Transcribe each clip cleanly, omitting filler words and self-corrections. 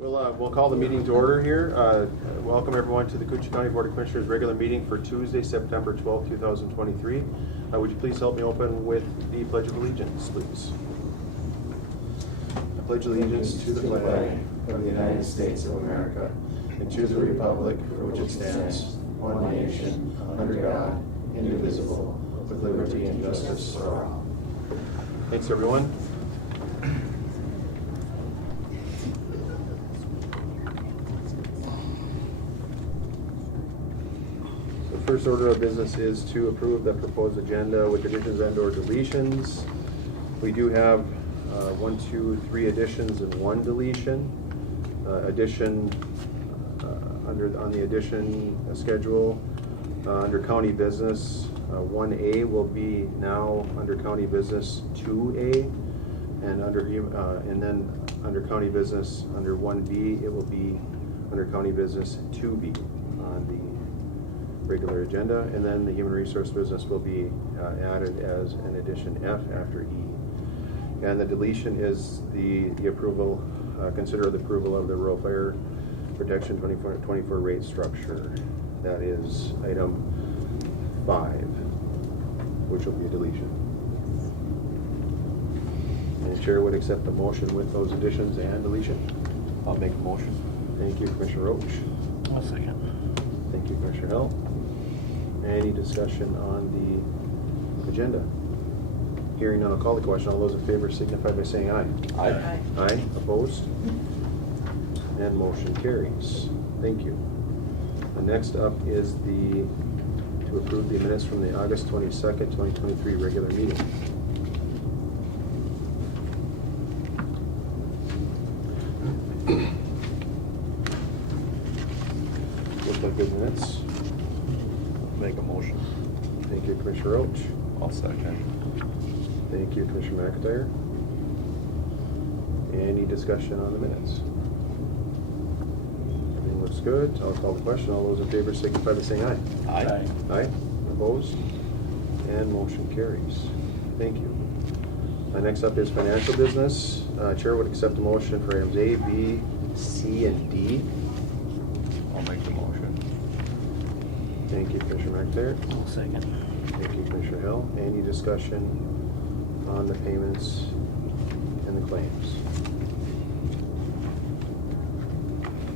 We'll call the meeting to order here. Welcome everyone to the Koochiching County Board of Commissioners regular meeting for Tuesday, September 12, 2023. Would you please help me open with the Pledge of Allegiance, please? I pledge allegiance to the flag of the United States of America and to the republic for which it stands, one nation, under God, indivisible, with liberty and justice for all. Thanks, everyone. The first order of business is to approve the proposed agenda with additions and/or deletions. We do have 3 additions and 1 deletion. On the addition schedule under county business, 1A will be now under county business 2A, and then under county business under 1B it will be under county business 2B on the regular agenda, and then the human resource business will be added as an addition F after E. And the deletion is the approval, consider the approval of the rural fire protection 24 rate structure. That is item 5, which will be a deletion. And the chair would accept the motion with those additions and deletion. I'll make a motion. Thank you, Commissioner Roach. I'll second. Thank you, Commissioner Hill. Any discussion on the agenda? Hearing none, I'll call the question. All those in favor signify by saying aye. Aye. Aye. Opposed? And motion carries. Thank you. Next up is to approve the minutes from the August 22nd, 2023 regular meeting. Look like good minutes. Make a motion. Thank you, Commissioner Roach. I'll second. Thank you, Commissioner McIntyre. Any discussion on the minutes? Everything looks good. I'll call the question. All those in favor signify by saying aye. Aye. Aye. Opposed? And motion carries. Thank you. Next up is financial business. Chair would accept a motion for items A, B, C, and D. I'll make the motion. Thank you, Commissioner McIntyre. I'll second. Thank you, Commissioner Hill. Any discussion on the payments and the claims?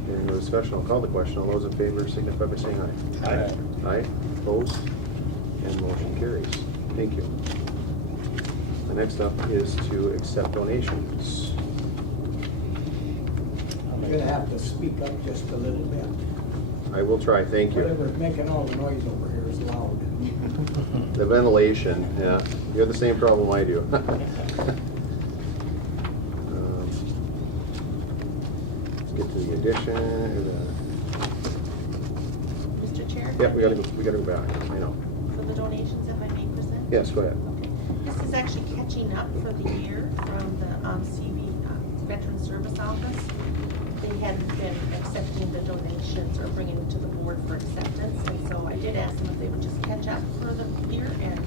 Hearing no discussion, I'll call the question. All those in favor signify by saying aye. Aye. Aye. Opposed? And motion carries. Thank you. The next up is to accept donations. I'm gonna have to speak up just a little bit. I will try. Thank you. Whatever's making all the noise over here is loud. The ventilation, yeah. You have the same problem I do. Let's get to the addition. Mr. Chair? Yep, we gotta go back. I know. For the donations, if I may present? Yes, go ahead. Okay. This is actually catching up for the year from the CV Veteran Service Office. They hadn't been accepting the donations or bringing them to the board for acceptance, and so I did ask them if they would just catch up for the year, and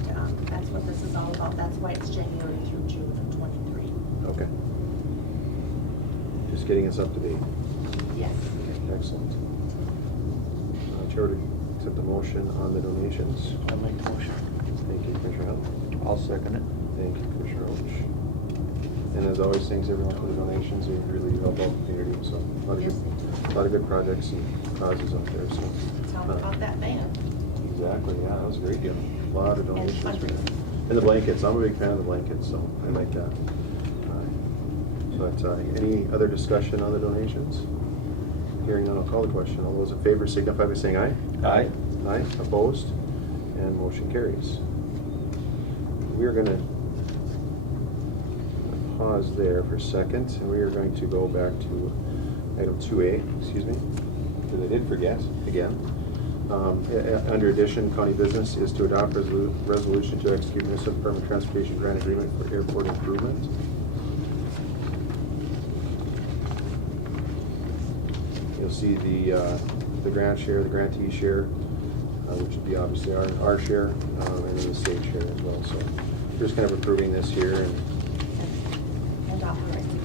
that's what this is all about. That's why it's January through June of '23. Okay. Just getting us up to date. Yes. Excellent. Chair would accept the motion on the donations. I'll make the motion. Thank you, Commissioner Hill. I'll second it. Thank you, Commissioner Roach. And as always, thanks everyone for the donations. They really help out the community. So a lot of good projects and causes up there. So Tell them about that van. exactly, yeah, that was a great deal. A lot of donations for fundraising. that. And the blankets. I'm a big fan of the blankets, so I like that. But any other discussion on the donations? Hearing none, I'll call the question. All those in favor signify by saying aye. Aye. Aye. Opposed? And motion carries. We are going to pause there for a second, and we are going to go back to item 2A, excuse me, because I did forget again. Under addition, county business is to adopt resolution to execute municipal permanent transportation grant agreement for airport improvement. You'll see the grant share, the grantee share, which would be obviously our share, and then the state share as well. So we're just kind of approving this here and And authorizing.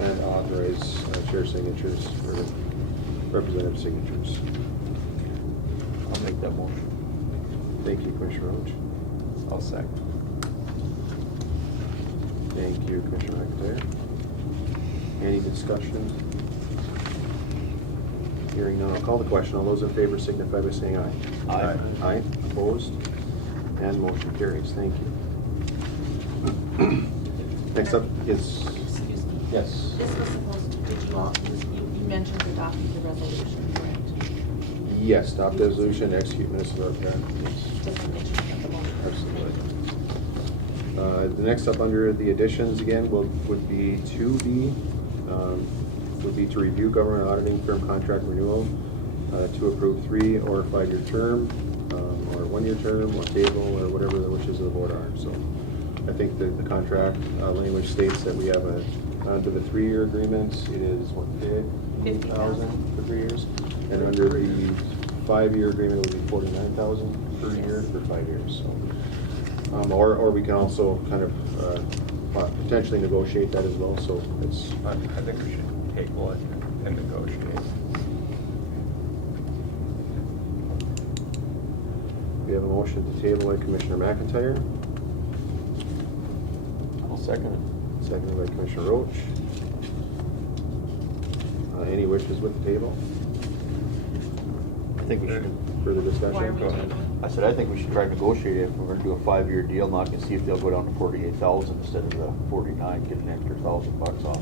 and authorize chair signatures or representative signatures. I'll make that motion. Thank you, Commissioner Roach. I'll second. Thank you, Commissioner McIntyre. Any discussion? Hearing none, I'll call the question. All those in favor signify by saying aye. Aye. Aye, opposed, and motion carries. Thank you. Next up is, Excuse me. yes, This was supposed to, did you all, you mentioned adopting the resolution, correct? yes, adopt resolution, execute municipal contract. Just to mention at the moment. Absolutely. The next up under the additions again would be 2B, would be to review government auditing firm contract renewal, to approve 3 or 5 year term, or 1 year term, or table, or whatever the wishes of the board are. So I think that the contract language states that we have under the 3 year agreement, it is what, 50,000 for 3 years? And under the 5 year agreement, it would be 49,000 per year for 5 years, so. Or we can also kind of potentially negotiate that as well, so it's. I think we should table it and negotiate. We have a motion to table by Commissioner McIntyre, I'll second it. seconded by Commissioner Roach. Any wishes with the table? I think we should, Further Why are discussion? we tabling? I said, I think we should try to negotiate it. If we're gonna do a 5-year deal, not gonna see if they'll go down to 48,000 instead of the 49, get an extra $1,000 off.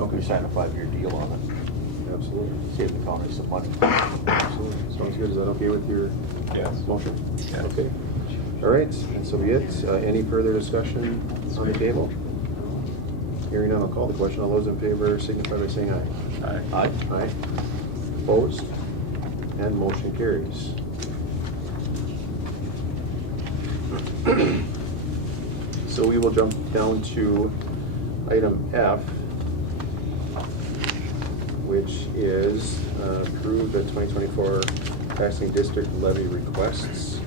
Okay. We sign a 5-year deal on it, Absolutely. save the county some money. Absolutely. Sounds good. Is that okay with your Yes. motion? Yes. Okay. All right, and so be it. Any further discussion on the table? Hearing none, I'll call the question. All those in favor signify by saying aye. Aye. Aye? Aye. Opposed? And motion carries. So we will jump down to item F, which is approve the 2024 taxing district levy requests.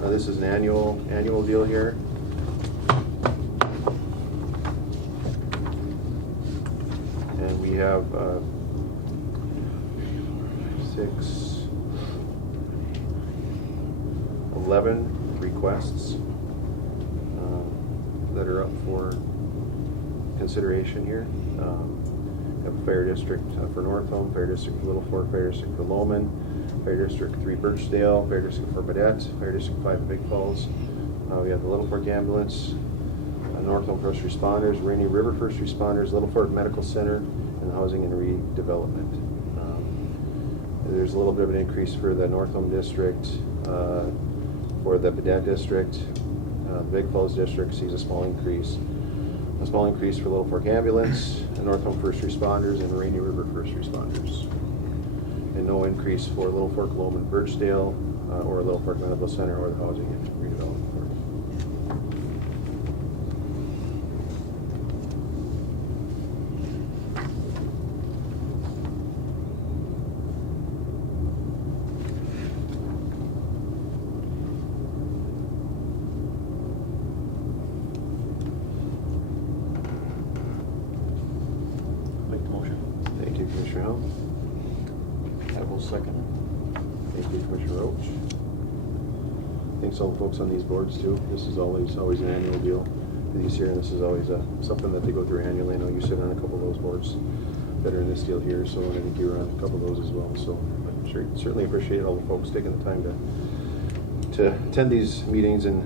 This is an annual deal here. And we have 11 requests that are up for consideration here. Have Fire District for Northam, Fire District for Little Fork, Fire District for Lowman, Fire District 3 Birchdale, Fire District 4 Badette, Fire District 5 Big Falls. We have the Little Fork Ambulance, Northam First Responders, Rainy River First Responders, Little Fork Medical Center, and Housing and Redevelopment. There's a little bit of an increase for the Northam District, for the Badette District. The Big Falls District sees a small increase. A small increase for Little Fork Ambulance, and Northam First Responders, and Rainy River First Responders. And no increase for Little Fork, Lowman, Birchdale, or Little Fork Medical Center, or the Housing and Redevelopment Board. Make the motion. Thank you, Commissioner Hill. I will second it. Thank you, Commissioner Roach. Thanks all the folks on these boards too. This is always an annual deal for these here, and this is always something that they go through annually. I know you sit on a couple of those boards that are in this deal here, so I think you're on a couple of those as well. So I'm certainly appreciate all the folks taking the time to attend these meetings and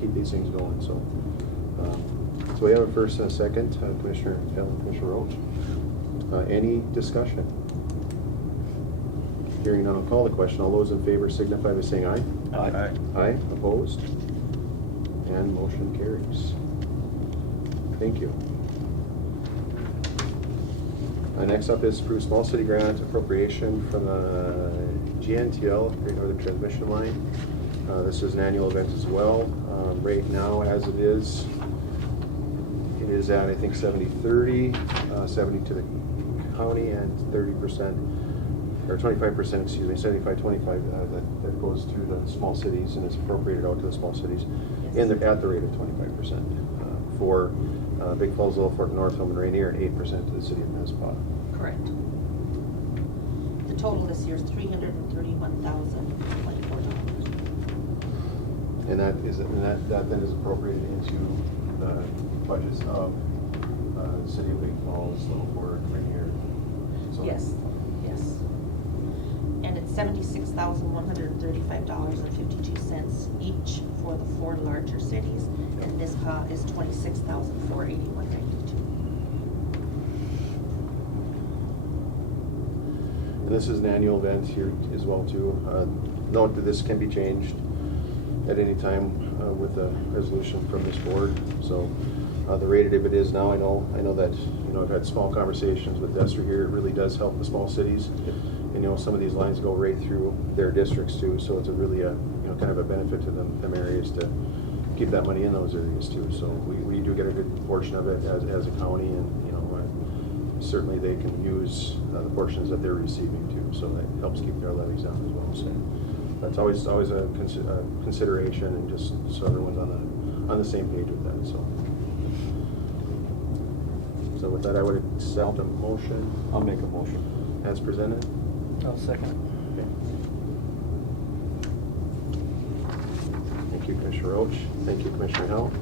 keep these things going. So we have a first and a second, Commissioner Hill and Commissioner Roach. Any discussion? Hearing none, I'll call the question. All those in favor signify by saying aye. Aye. Aye, opposed? And motion carries. Thank you. Next up is approve small city grant appropriation from the GNTL, Great Northern Transmission Line. This is an annual event as well. Right now, as it is at, I think, 70-30, 70 to the county and 30%, or 25%, excuse me, 75-25, that goes to the small cities and is appropriated out to the small cities at the rate of 25% for Big Falls, Little Fork, North Home, and Rainier, and 8% to the city of Minnesota. Correct. The total this year is $331,024. And that then is appropriated into the budgets of the city of Big Falls, Little Fork, Rainier. So- Yes, yes. And it's $76,135.52 each for the 4 larger cities, and NISPA is $26,481.92. And this is an annual event here as well too. Note that this can be changed at any time with a resolution from this board. So the rate of it is now, I know that, I've had small conversations with Esther here. It really does help the small cities. And, some of these lines go right through their districts too. So it's a really kind of a benefit to them areas to keep that money in those areas too. So we do get a good portion of it as a county, and, certainly they can use the portions that they're receiving too. So that helps keep their levies down as well. So that's always a consideration, and just so everyone's on the same page with that. So with that, I would accept a motion I'll make a motion. as presented. I'll second Okay. Thank you, Commissioner Roach. Thank you, Commissioner Hill.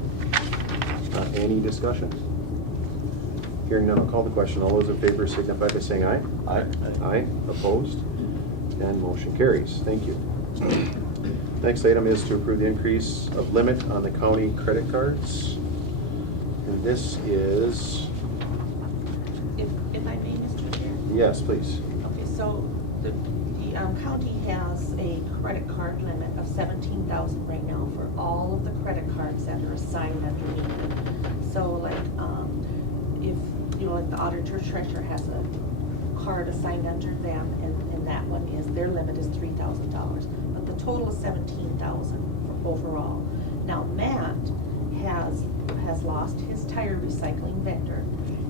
Any discussion? Hearing none, I'll call the question. All those in favor signify by saying aye. it. Aye. Aye, opposed, and motion carries. Thank you. Next item is to approve the increase of limit on the county credit cards. And this is, If I may, Mr. Chair? yes, please. Okay, so the county has a credit card limit of $17,000 right now for all of the credit cards that are assigned underneath it. So like, if, like the auditor treasurer has a card assigned under them, and that one is, their limit is $3,000. But the total is $17,000 overall. Now, Matt has lost his tire recycling vendor,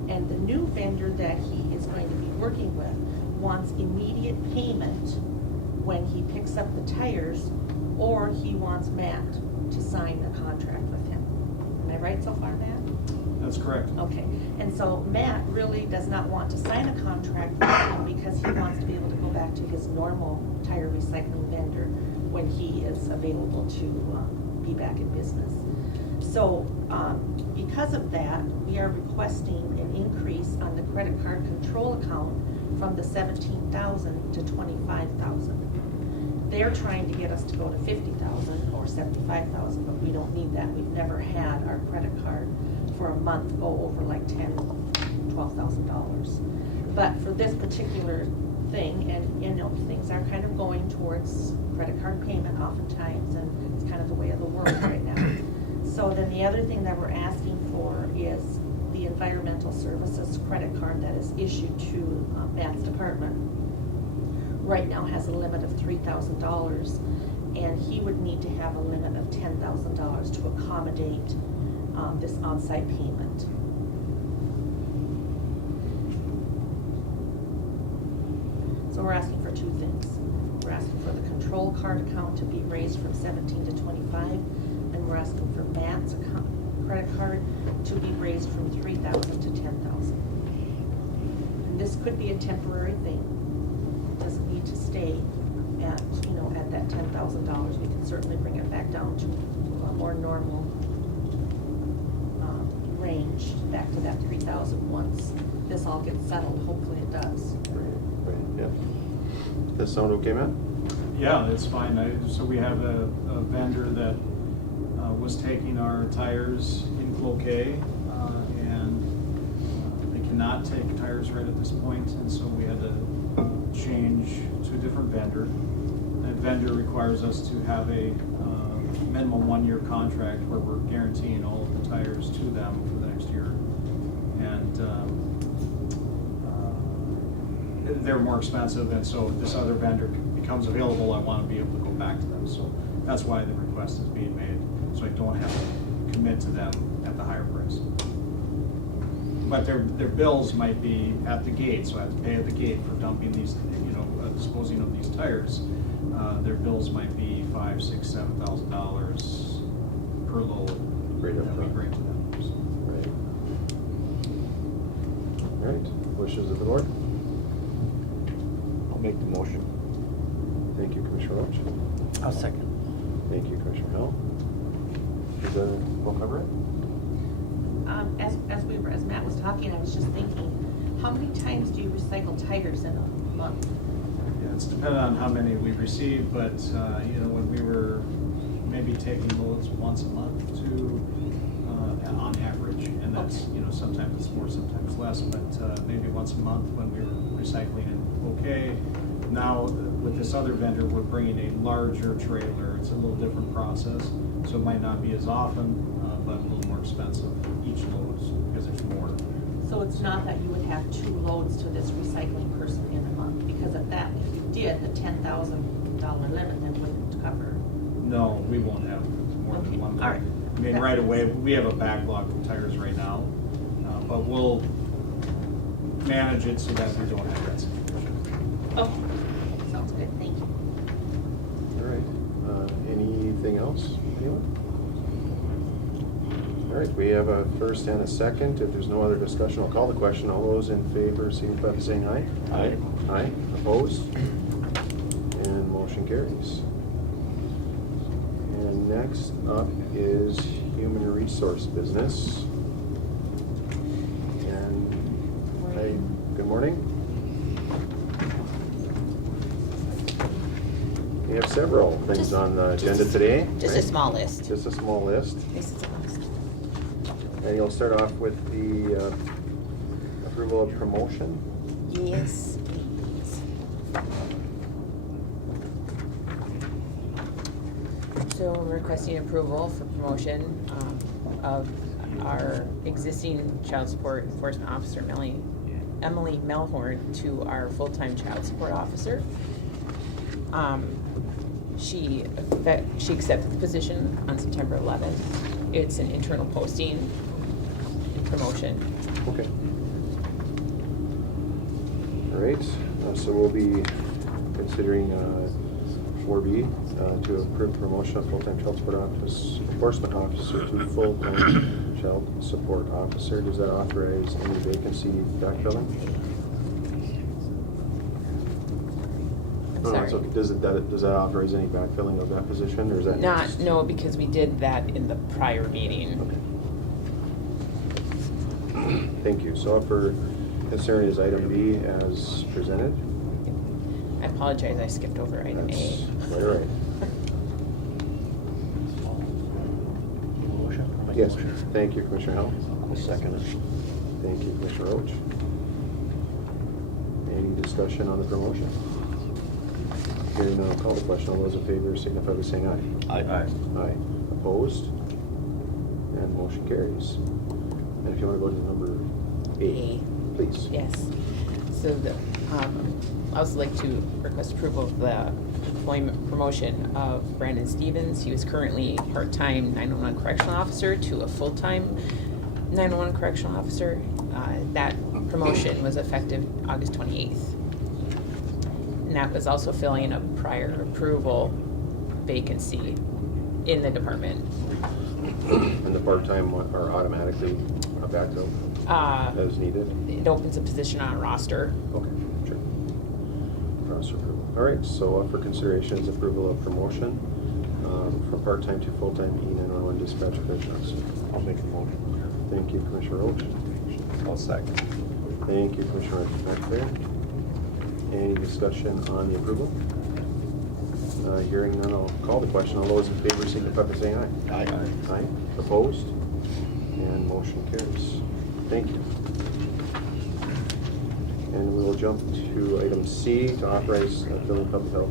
and the new vendor that he is going to be working with wants immediate payment when he picks up the tires, or he wants Matt to sign a contract with him. Am I right so far, Matt? That's correct. Okay, and so Matt really does not want to sign a contract with him because he wants to be able to go back to his normal tire recycling vendor when he is available to be back in business. So because of that, we are requesting an increase on the credit card control account from the $17,000 to $25,000. They're trying to get us to go to $50,000 or $75,000, but we don't need that. We've never had our credit card for a month go over like $10,000, $12,000. But for this particular thing, and things are kind of going towards credit card payment oftentimes, and it's kind of the way of the world right now. So then the other thing that we're asking for is the environmental services credit card that is issued to Matt's department. Right now has a limit of $3,000, and he would need to have a limit of $10,000 to accommodate this on-site payment. So we're asking for 2 things. We're asking for the control card account to be raised from 17 to 25, and we're asking for Matt's credit card to be raised from 3,000 to 10,000. And this could be a temporary thing. It doesn't need to stay at, at that $10,000. We can certainly bring it back down to a more normal range, back to that 3,000 once this all gets settled. Hopefully it does. Right, yeah. Does that sound okay, Matt? Yeah, that's fine. So we have a vendor that was taking our tires in Cloquet, and they cannot take tires right at this point, and so we had to change to a different vendor. That vendor requires us to have a minimum 1-year contract where we're guaranteeing all of the tires to them for the next year. And they're more expensive, and so if this other vendor becomes available, I want to be able to go back to them. So that's why the request is being made, so I don't have to commit to them at the higher price. But their bills might be at the gate, so I have to pay at the gate for dumping these, disposing of these tires. Their bills might be $5,000, $6,000, $7,000 per load Right up that we front. bring to them. So. Right. right, wishes of the board? I'll make the motion. Thank you, Commissioner Roach. I'll second. Thank you, Commissioner Hill. Is that, we'll cover it? As Matt was talking, I was just thinking, how many times do you recycle tires in a month? Yeah, it's dependent on how many we receive, but, when we were maybe taking loads once a month to, on average, and that's, sometimes it's more, sometimes less, but maybe once a month when we were recycling in okay. Now, with this other vendor, we're bringing a larger trailer. It's a little different process, so it might not be as often, but a little more expensive each load because there's more. So it's not that you would have 2 loads to this recycling person in a month, because if you did, the $10,000 limit then wouldn't cover. No, we won't have more Okay, than one. all right. I mean, right away, we have a backlog of tires right now, but we'll manage it so that we don't have that situation. Oh, sounds good, thank you. All right, anything else, anyone? All right, we have a first and a second. If there's no other discussion, I'll call the question. All those in favor, signify by saying aye. Aye. Aye, opposed? And motion carries. And next up is human resource business. And, hi, good morning. We have several things Just- on the agenda today. Just a right? small list. Just a small list. This is a list. And you'll start off with the approval of promotion. Yes, please. So we're requesting approval for promotion of our existing child support enforcement officer, Emily Melhorn, to our full-time child support officer. She accepted the position on September 11th. It's an internal posting and promotion. Okay. All right, so we'll be considering 4B to approve promotion of full-time child support enforcement officer to full-time child support officer. Does that authorize any vacancy backfilling? I'm No, sorry. it's okay. Does that authorize any backfilling of that position, or is that? next? No, because we did that in the prior meeting. Okay. Thank you. So up for concern is item B as presented. I apologize, I skipped over item That's A. quite all right. Motion? I'll make the Yes, motion. thank you, Commissioner Howell. I'll second it. Thank you, Commissioner Roach. Any discussion on the promotion? Hearing none, I'll call the question. All those in favor signify by saying aye. Aye. Aye. Opposed? And motion carries. And if you want to go to number A, please. Yes. So I also like to request approval of the employment promotion of Brandon Stevens. He was currently part-time 911 correctional officer to a full-time 911 correctional officer. That promotion was effective August 28th. And that was also filling a prior approval vacancy in the department. And the part-time are automatically backfilled as needed? It opens a position on a roster. Okay, sure. Roster approval. All right, so up for consideration is approval of promotion from part-time to full-time E911 dispatch operation officer. I'll make the motion. Thank you, Commissioner Roach. I'll second. Thank you, Commissioner McPhail. Any discussion on the approval? Hearing none, I'll call the question. All those in favor signify by saying aye. Aye. Aye. Opposed? And motion carries. Thank you. And we will jump to item C to authorize filling public health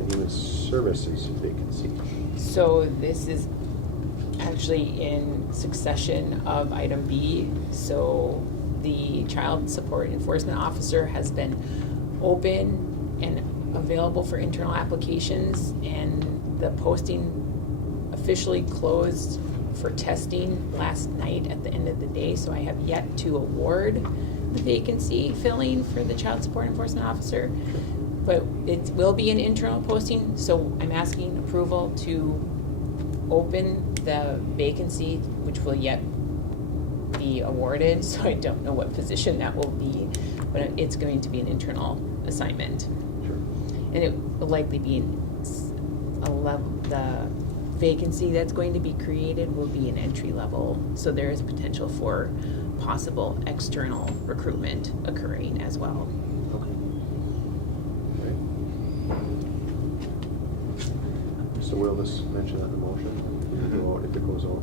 and human services vacancy. So this is actually in succession of item B. So the child support enforcement officer has been open and available for internal applications, and the posting officially closed for testing last night at the end of the day. So I have yet to award the vacancy filling for the child support enforcement officer, but it will be an internal posting. So I'm asking approval to open the vacancy, which will yet be awarded, so I don't know what position that will be, but it's going to be an internal assignment. Sure. And it will likely be a level, the vacancy that's going to be created will be an entry level, so there is potential for possible external recruitment occurring as well. Okay. Okay. So we'll just mention that in the motion, if it goes out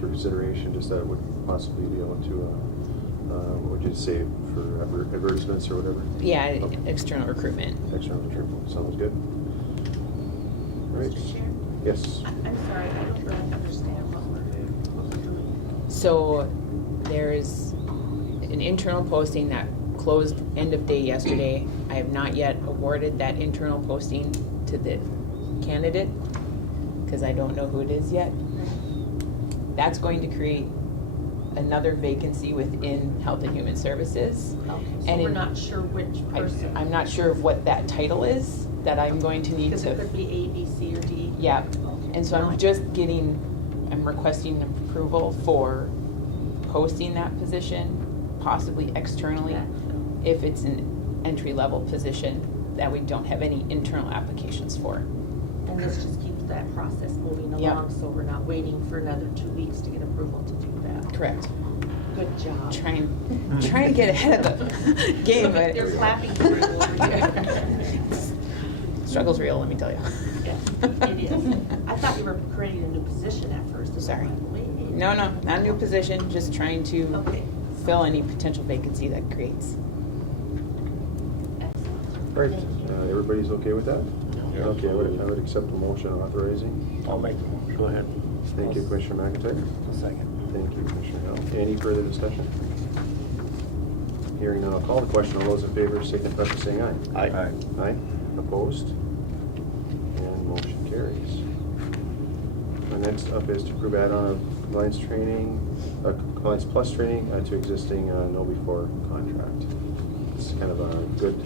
for consideration, just that it would possibly be able to, what would you say, for advertisements or whatever? Yeah, Okay. external recruitment. External recruitment, sounds good. Right. Mr. Chair? Yes. I'm sorry, I don't really understand what we're doing. So there's an internal posting that closed end of day yesterday. I have not yet awarded that internal posting to the candidate because I don't know who it is yet. That's going to create another vacancy within Health and Human Services. Okay, so And we're in- not sure which person. I'm not sure of what that title is that I'm going to need Because it to. could be A, B, C, or D. Yeah, Okay. and so I'm requesting approval for posting that position, possibly externally, if it's an entry-level position that we don't have any internal applications for. And this just keeps that process moving Yep. along, so we're not waiting for another 2 weeks to get approval to do that. Correct. Good job. Trying to get ahead of the game, but They're clapping for you over here. struggle's real, let me tell you. Yeah, it is. I thought you were creating a new position at first. and I'm Sorry. like, wait. No, not a new position, just trying to Okay. fill any potential vacancy that creates. Excellent. Right, Thank you. everybody's okay with that? Yeah. Okay, I would accept the motion authorizing. I'll make the motion. Go ahead. Thank you, Commissioner McIntyre. A second. Thank you, Commissioner Howell. Any further discussion? Hearing none, I'll call the question. All those in favor signify by saying aye. Aye. Aye. Opposed? And motion carries. Next up is to approve add-on of compliance training, compliance plus training to existing know before contract. It's kind of a good,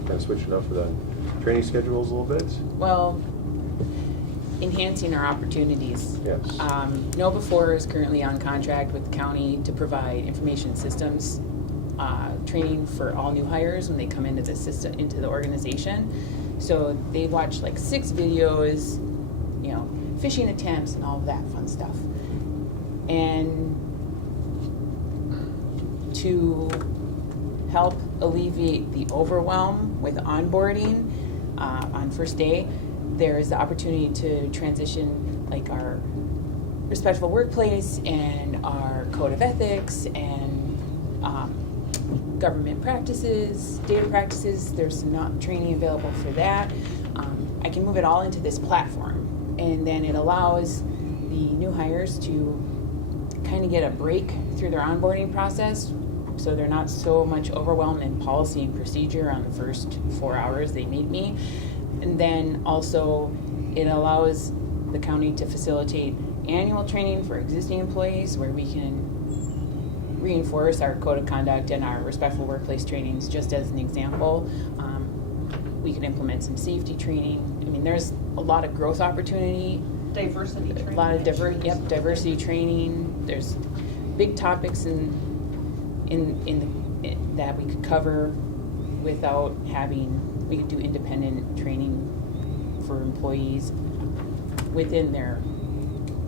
kind of switching up for the training schedules a little bit. Well, enhancing our opportunities. Yes. Know Before is currently on contract with the county to provide information systems training for all new hires when they come into the system, into the organization. So they watch like 6 videos, you know, phishing attempts and all of that fun stuff. And to help alleviate the overwhelm with onboarding on first day, there is the opportunity to transition like our respectful workplace and our code of ethics and government practices, data practices. There's not training available for that. I can move it all into this platform, and then it allows the new hires to kind of get a break through their onboarding process, so they're not so much overwhelmed in policy and procedure on the first 4 hours they meet me. And then also it allows the county to facilitate annual training for existing employees where we can reinforce our code of conduct and our respectful workplace trainings. Just as an example, we can implement some safety training. I mean, there's a lot of growth opportunity. Diversity A training. lot of diversity training. There's big topics that we could cover without having. We could do independent training for employees within their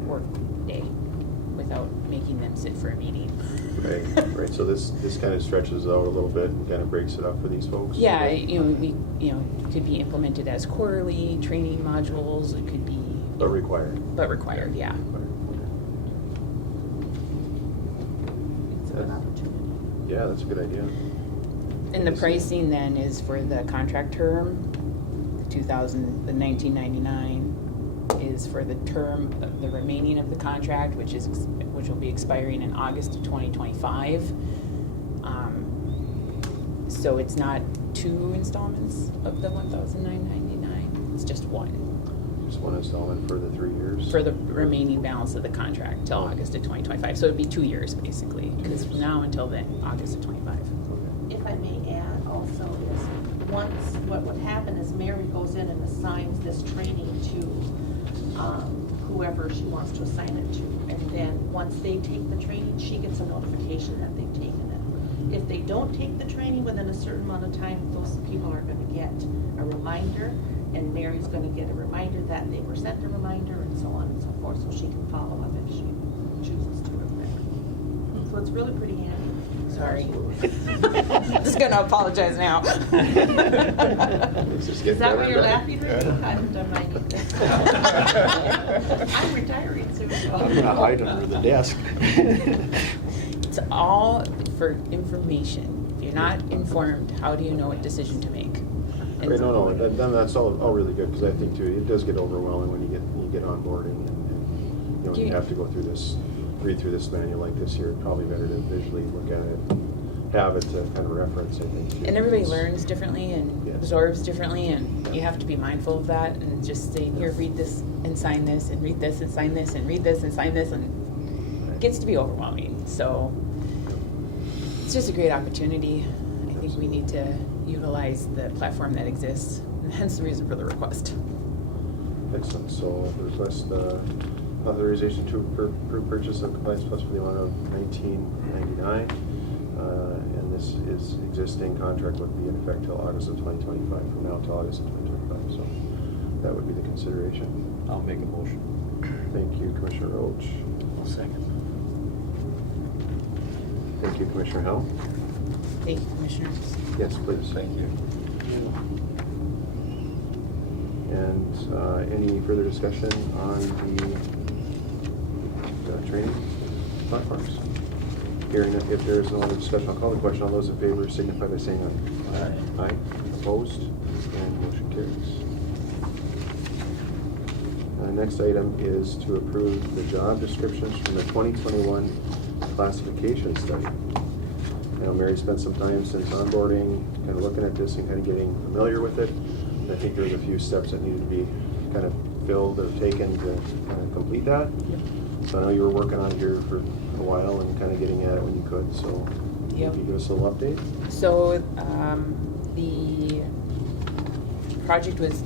work day without making them sit for a meeting. Right, so this kind of stretches out a little bit and kind of breaks it up for these folks? Yeah, it could be implemented as quarterly training modules. It could be. But required? But required, yeah. It's a good opportunity. Yeah, that's a good idea. And the pricing then is for the contract term, the 1999 is for the term, the remaining of the contract, which will be expiring in August of 2025. So it's not 2 installments of the $1,999, it's just one. Just one installment for the 3 years? For the remaining balance of the contract till August of 2025. So it'd be 2 years basically, because from now until then, August of 25. If I may add also is, what would happen is Mary goes in and assigns this training to whoever she wants to assign it to. And then, once they take the training, she gets a notification that they've taken it. If they don't take the training within a certain amount of time, those people are gonna get a reminder, and Mary's gonna get a reminder that they were sent a reminder, and so on and so forth, so she can follow up if she chooses to or whatever. So it's really pretty handy. Sorry. Just gonna apologize now. It's just Is getting that better what and you're better. laughing at? I haven't done mine either. I'm retiring soon. so- I'm gonna hide under the desk. It's all for information. If you're not informed, how do you know what decision to make? And Right, no, then that's all really good, because I think too, it does get overwhelming when you get onboarding and you know, you have to go through this, read through this manual like this here. Probably better to visually look at it, have it to kind of reference, I think. too. And everybody learns differently and Yes. absorbs differently, and you have to be mindful of that and just say, here, read this and sign this, and read this and sign this, and read this and sign this, and it gets to be overwhelming. So it's just a great opportunity. I think we need to utilize the platform that exists, and hence the reason for the request. Excellent. So the request authorization to approve purchase of Compliance Plus for the amount of $19.99. And this is existing contract would be in effect till August of 2025, from now till August of 2025. So that would be the consideration. I'll make a motion. Thank you, Commissioner Roach. I'll second. Thank you, Commissioner Howell. Thank you, Commissioners. Yes, please. Thank you. And any further discussion on the training platforms? Hearing that if there is no other discussion, I'll call the question. All those in favor signify by saying aye. Aye. Aye. Opposed? And motion carries. Next item is to approve the job descriptions from the 2021 classification study. I know Mary spent some time since onboarding, kind of looking at this and kind of getting familiar with it. And I think there's a few steps that needed to be kind of filled or taken to kind of complete that. So I know you were working on it here for a while and kind of getting at it when you could, so Yep. can you give us a little update? So the project was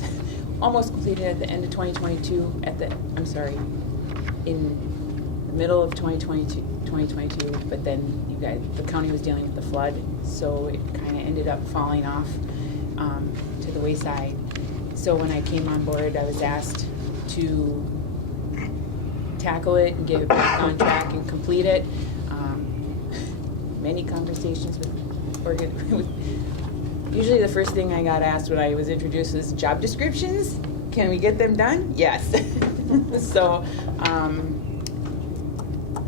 almost completed at the end of 2022, in the middle of 2022, but then the county was dealing with the flood, so it kind of ended up falling off to the wayside. So when I came on board, I was asked to tackle it and get it back on track and complete it. Many conversations with usually the first thing I got asked when I was introduced was job descriptions. Can we get them done? Yes. So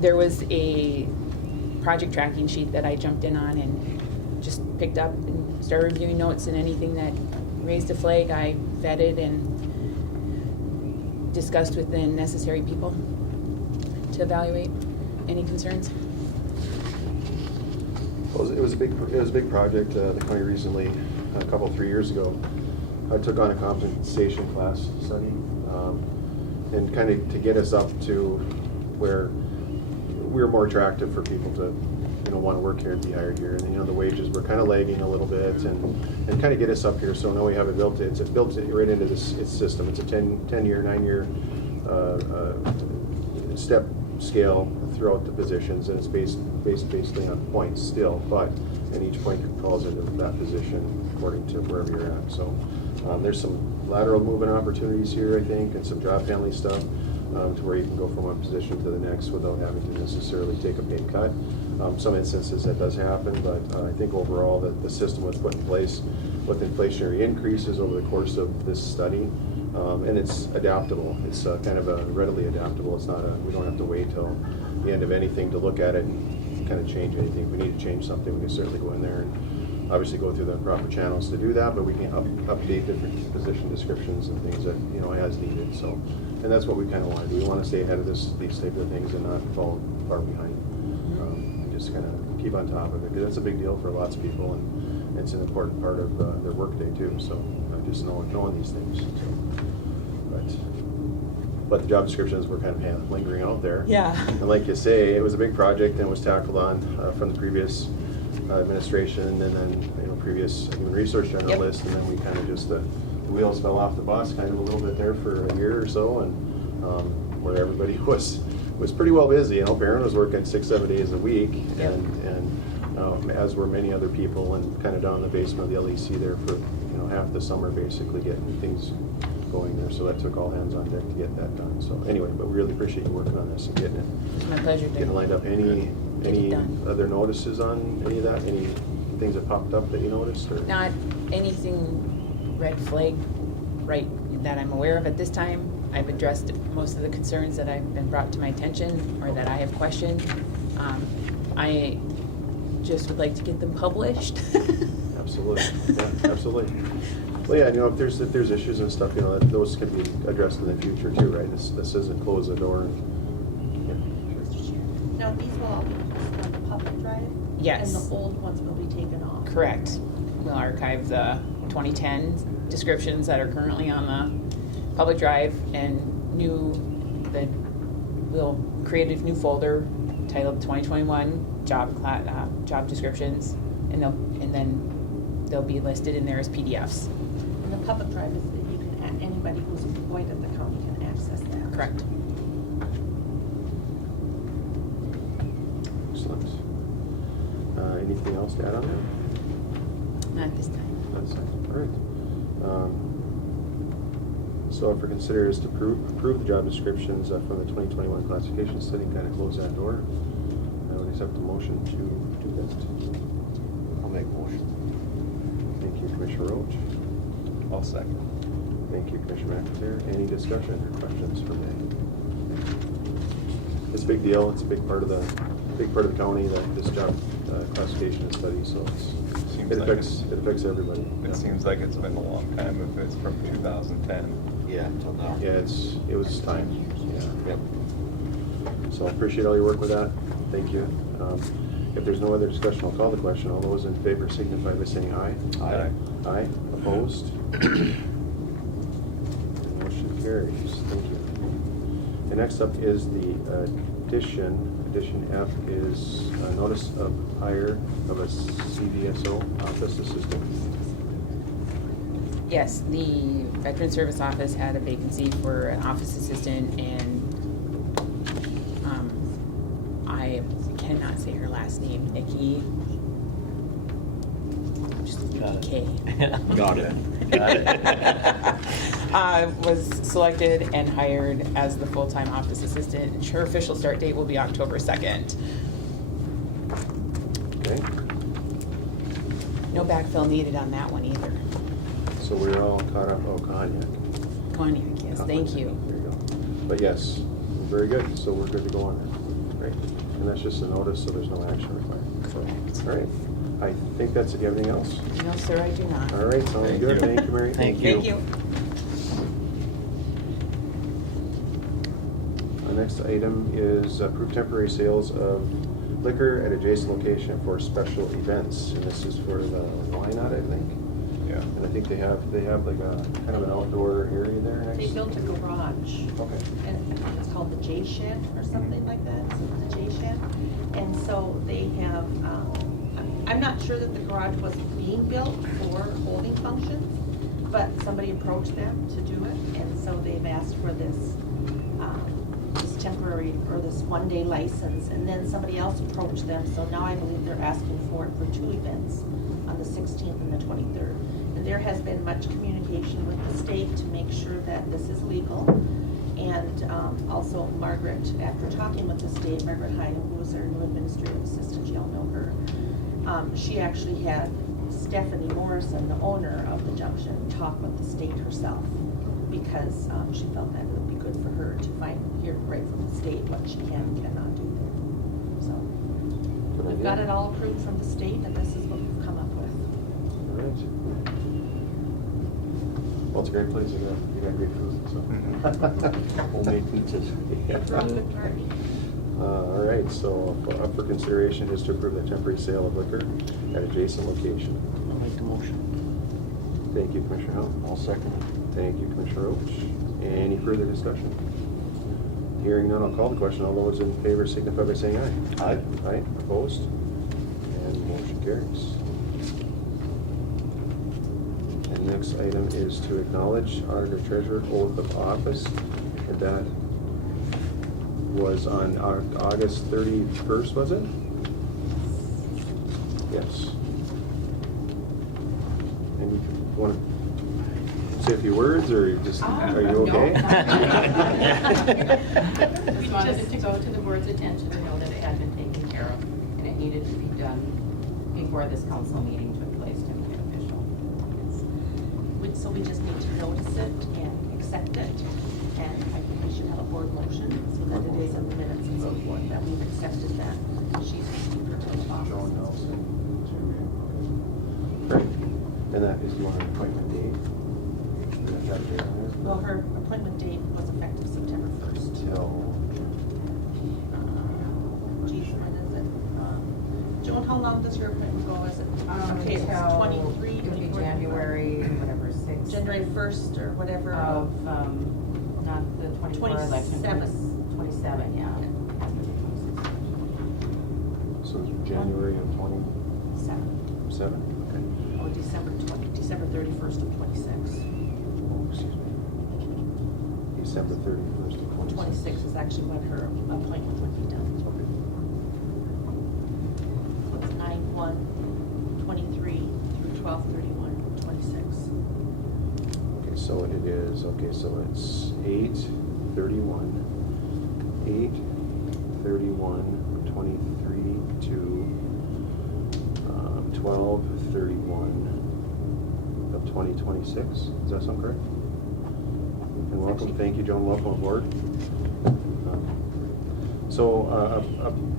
there was a project tracking sheet that I jumped in on and just picked up and started reviewing notes, and anything that raised a flag I vetted and discussed with the necessary people to evaluate any concerns. It was a big project. The county recently, a couple, 3 years ago, I took on a compensation class study, and kind of to get us up to where we were more attractive for people to, want to work here and be hired here. And the wages were kind of lagging a little bit, and kind of get us up here. So now we have it built. It's built right into its system. It's a 10-year, 9-year step scale throughout the positions, and it's based basically on points still, and each point falls into that position according to wherever you're at. So there's some lateral movement opportunities here, I think, and some job family stuff to where you can go from one position to the next without having to necessarily take a pay cut. Some instances that does happen, but I think overall that the system was put in place with inflationary increases over the course of this study. And it's adaptable. It's kind of readily adaptable. It's not we don't have to wait till the end of anything to look at it and kind of change anything. If we need to change something, we can certainly go in there and obviously go through the proper channels to do that, but we can update different position descriptions and things that, as needed. So, and that's what we kind of want to do. We want to stay ahead of these type of things and not fall far behind. And just kind of keep on top of it, because that's a big deal for lots of people, and it's an important part of their workday too. So just knowing these things. So. But the job descriptions were kind of lingering out there. Yeah. And like you say, it was a big project and was tackled on from the previous administration, and then previous human resource generalist, and then we kind of just the wheels fell off the bus kind of a little bit there for a year or so, and where everybody was pretty well busy. You know, Barron was working 6-7 days a week, Yep. and as were many other people, and kind of down in the basement of the LEC there for half the summer, basically getting things going there. So that took all hands on deck to get that done. So anyway, but we really appreciate you working on this and getting it. It's my pleasure Getting to lined up. Any get it done. other notices on any of that? Any things that popped up that you noticed? Or? Not anything red flag, right, that I'm aware of at this time. I've addressed most of the concerns that have been brought to my attention or that I have questioned. I just would like to get them published. Absolutely, yeah, absolutely. Well, yeah, if there's issues and stuff, those can be addressed in the future too, right? This isn't close the door. Now, these will all be posted on the public drive? Yes. And the old ones will be taken off? Correct. We'll archive the 2010 descriptions that are currently on the public drive and we'll create a new folder titled 2021 job descriptions, and then they'll be listed in there as PDFs. And the public drive is that you can, anybody who's employed at the county can access that? Correct. Excellent. Anything else to add on there? Not this time. That's all right. So for consider is to approve the job descriptions from the 2021 classification study, kind of close that door. I would accept the motion to do that. I'll make a motion. Thank you, Commissioner Roach. I'll second. Thank you, Commissioner McIntyre. Any discussion or questions from me? It's a big deal. It's a big part of the county, this job classification and study. So it affects everybody. It seems like it's been a long time if it's from 2010. Yeah, until now. Yeah, it was time. Yeah. Yep. So I appreciate all your work with that. Thank you. If there's no other discussion, I'll call the question. All those in favor signify by saying aye. Aye. Aye. Opposed? Motion carries. Thank you. And next up is the addition. Addition F is a notice of hire of a CVSO office assistant. Yes, the Veteran Service Office had a vacancy for an office assistant, and I cannot say her last name. Nikki. Got it. K. Got it. Got it. Was selected and hired as the full-time office assistant. Her official start date will be October 2nd. Okay. No backfill needed on that one either. So we're all caught up. Oh, cognac. Cognac, yes, thank you. There you go. But yes, very good. So we're good to go on there. Great. And that's just a notice, so there's no action required. Correct. All right. I think that's it. Do you have anything else? No, sir, I do not. All right. Sounds Thank good. you. Thank you, Mary. Thank you. Thank you. The next item is approve temporary sales of liquor at adjacent location for special events. And this is for the Why Not, I think. Yeah. And I think they have like a kind of an outdoor area there next. They built a garage, Okay. and I think it's called the J Shed or something like that, the J Shed. And so they have, I'm not sure that the garage was being built for holding functions, but somebody approached them to do it, and so they've asked for this temporary, or this one-day license, and then somebody else approached them, so now I believe they're asking for it for 2 events, on the 16th and the 23rd. And there has been much communication with the state to make sure that this is legal. And also Margaret, after talking with the state, Margaret Hyden, who was their new administrative assistant, you all know her, she actually had Stephanie Morrison, the owner of the Junction, talk with the state herself, because she felt that it would be good for her to hear right from the state what she can and cannot do there. So we've got it all approved from the state, and this is what we've come up with. All right. Well, it's a great place. You got great food. So. Homemade pizzas. Good party. All right. So up for consideration is to approve the temporary sale of liquor at adjacent location. I'll make the motion. Thank you, Commissioner Howell. I'll second it. Thank you, Commissioner Roach. Any further discussion? Hearing none, I'll call the question. All those in favor signify by saying aye. Aye. Aye. Opposed? And motion carries. And next item is to acknowledge Auditor Treasurer oath of office, and that was on August 31st, was it? Yes. And you want to say a few words, or just, are you okay? We wanted it to go to the board's attention to know that it had been taken care of, and it needed to be done before this council meeting took place to make it official. So we just need to notice it and accept it, and I think we should have a board motion, so that it is in the minutes and so forth, that we've accepted that she's received her oath of office. Joan Nelson. Great. And that is, you want an appointment date? Well, her appointment date was effective September 1st. Till, Geez, when is it? Joan, how long does your appointment go? Is it, okay, it's Until 23, It would be 24, January, whatever, 6th. January 1st or whatever. Of, not the 24 election. 27. 27, yeah. After the 26th. so it's January of 7. 27? Okay. Or December 31st of 26. Oh, excuse me. December 31st of 26. 26 is actually when her appointment would be done. Okay. So it's 9/1/23 through 12/31/26. Okay, so it is, okay, so it's 8/31, 8/31/23 to 12/31/2026. Does that sound correct? And welcome, thank you, Joan, welcome aboard. So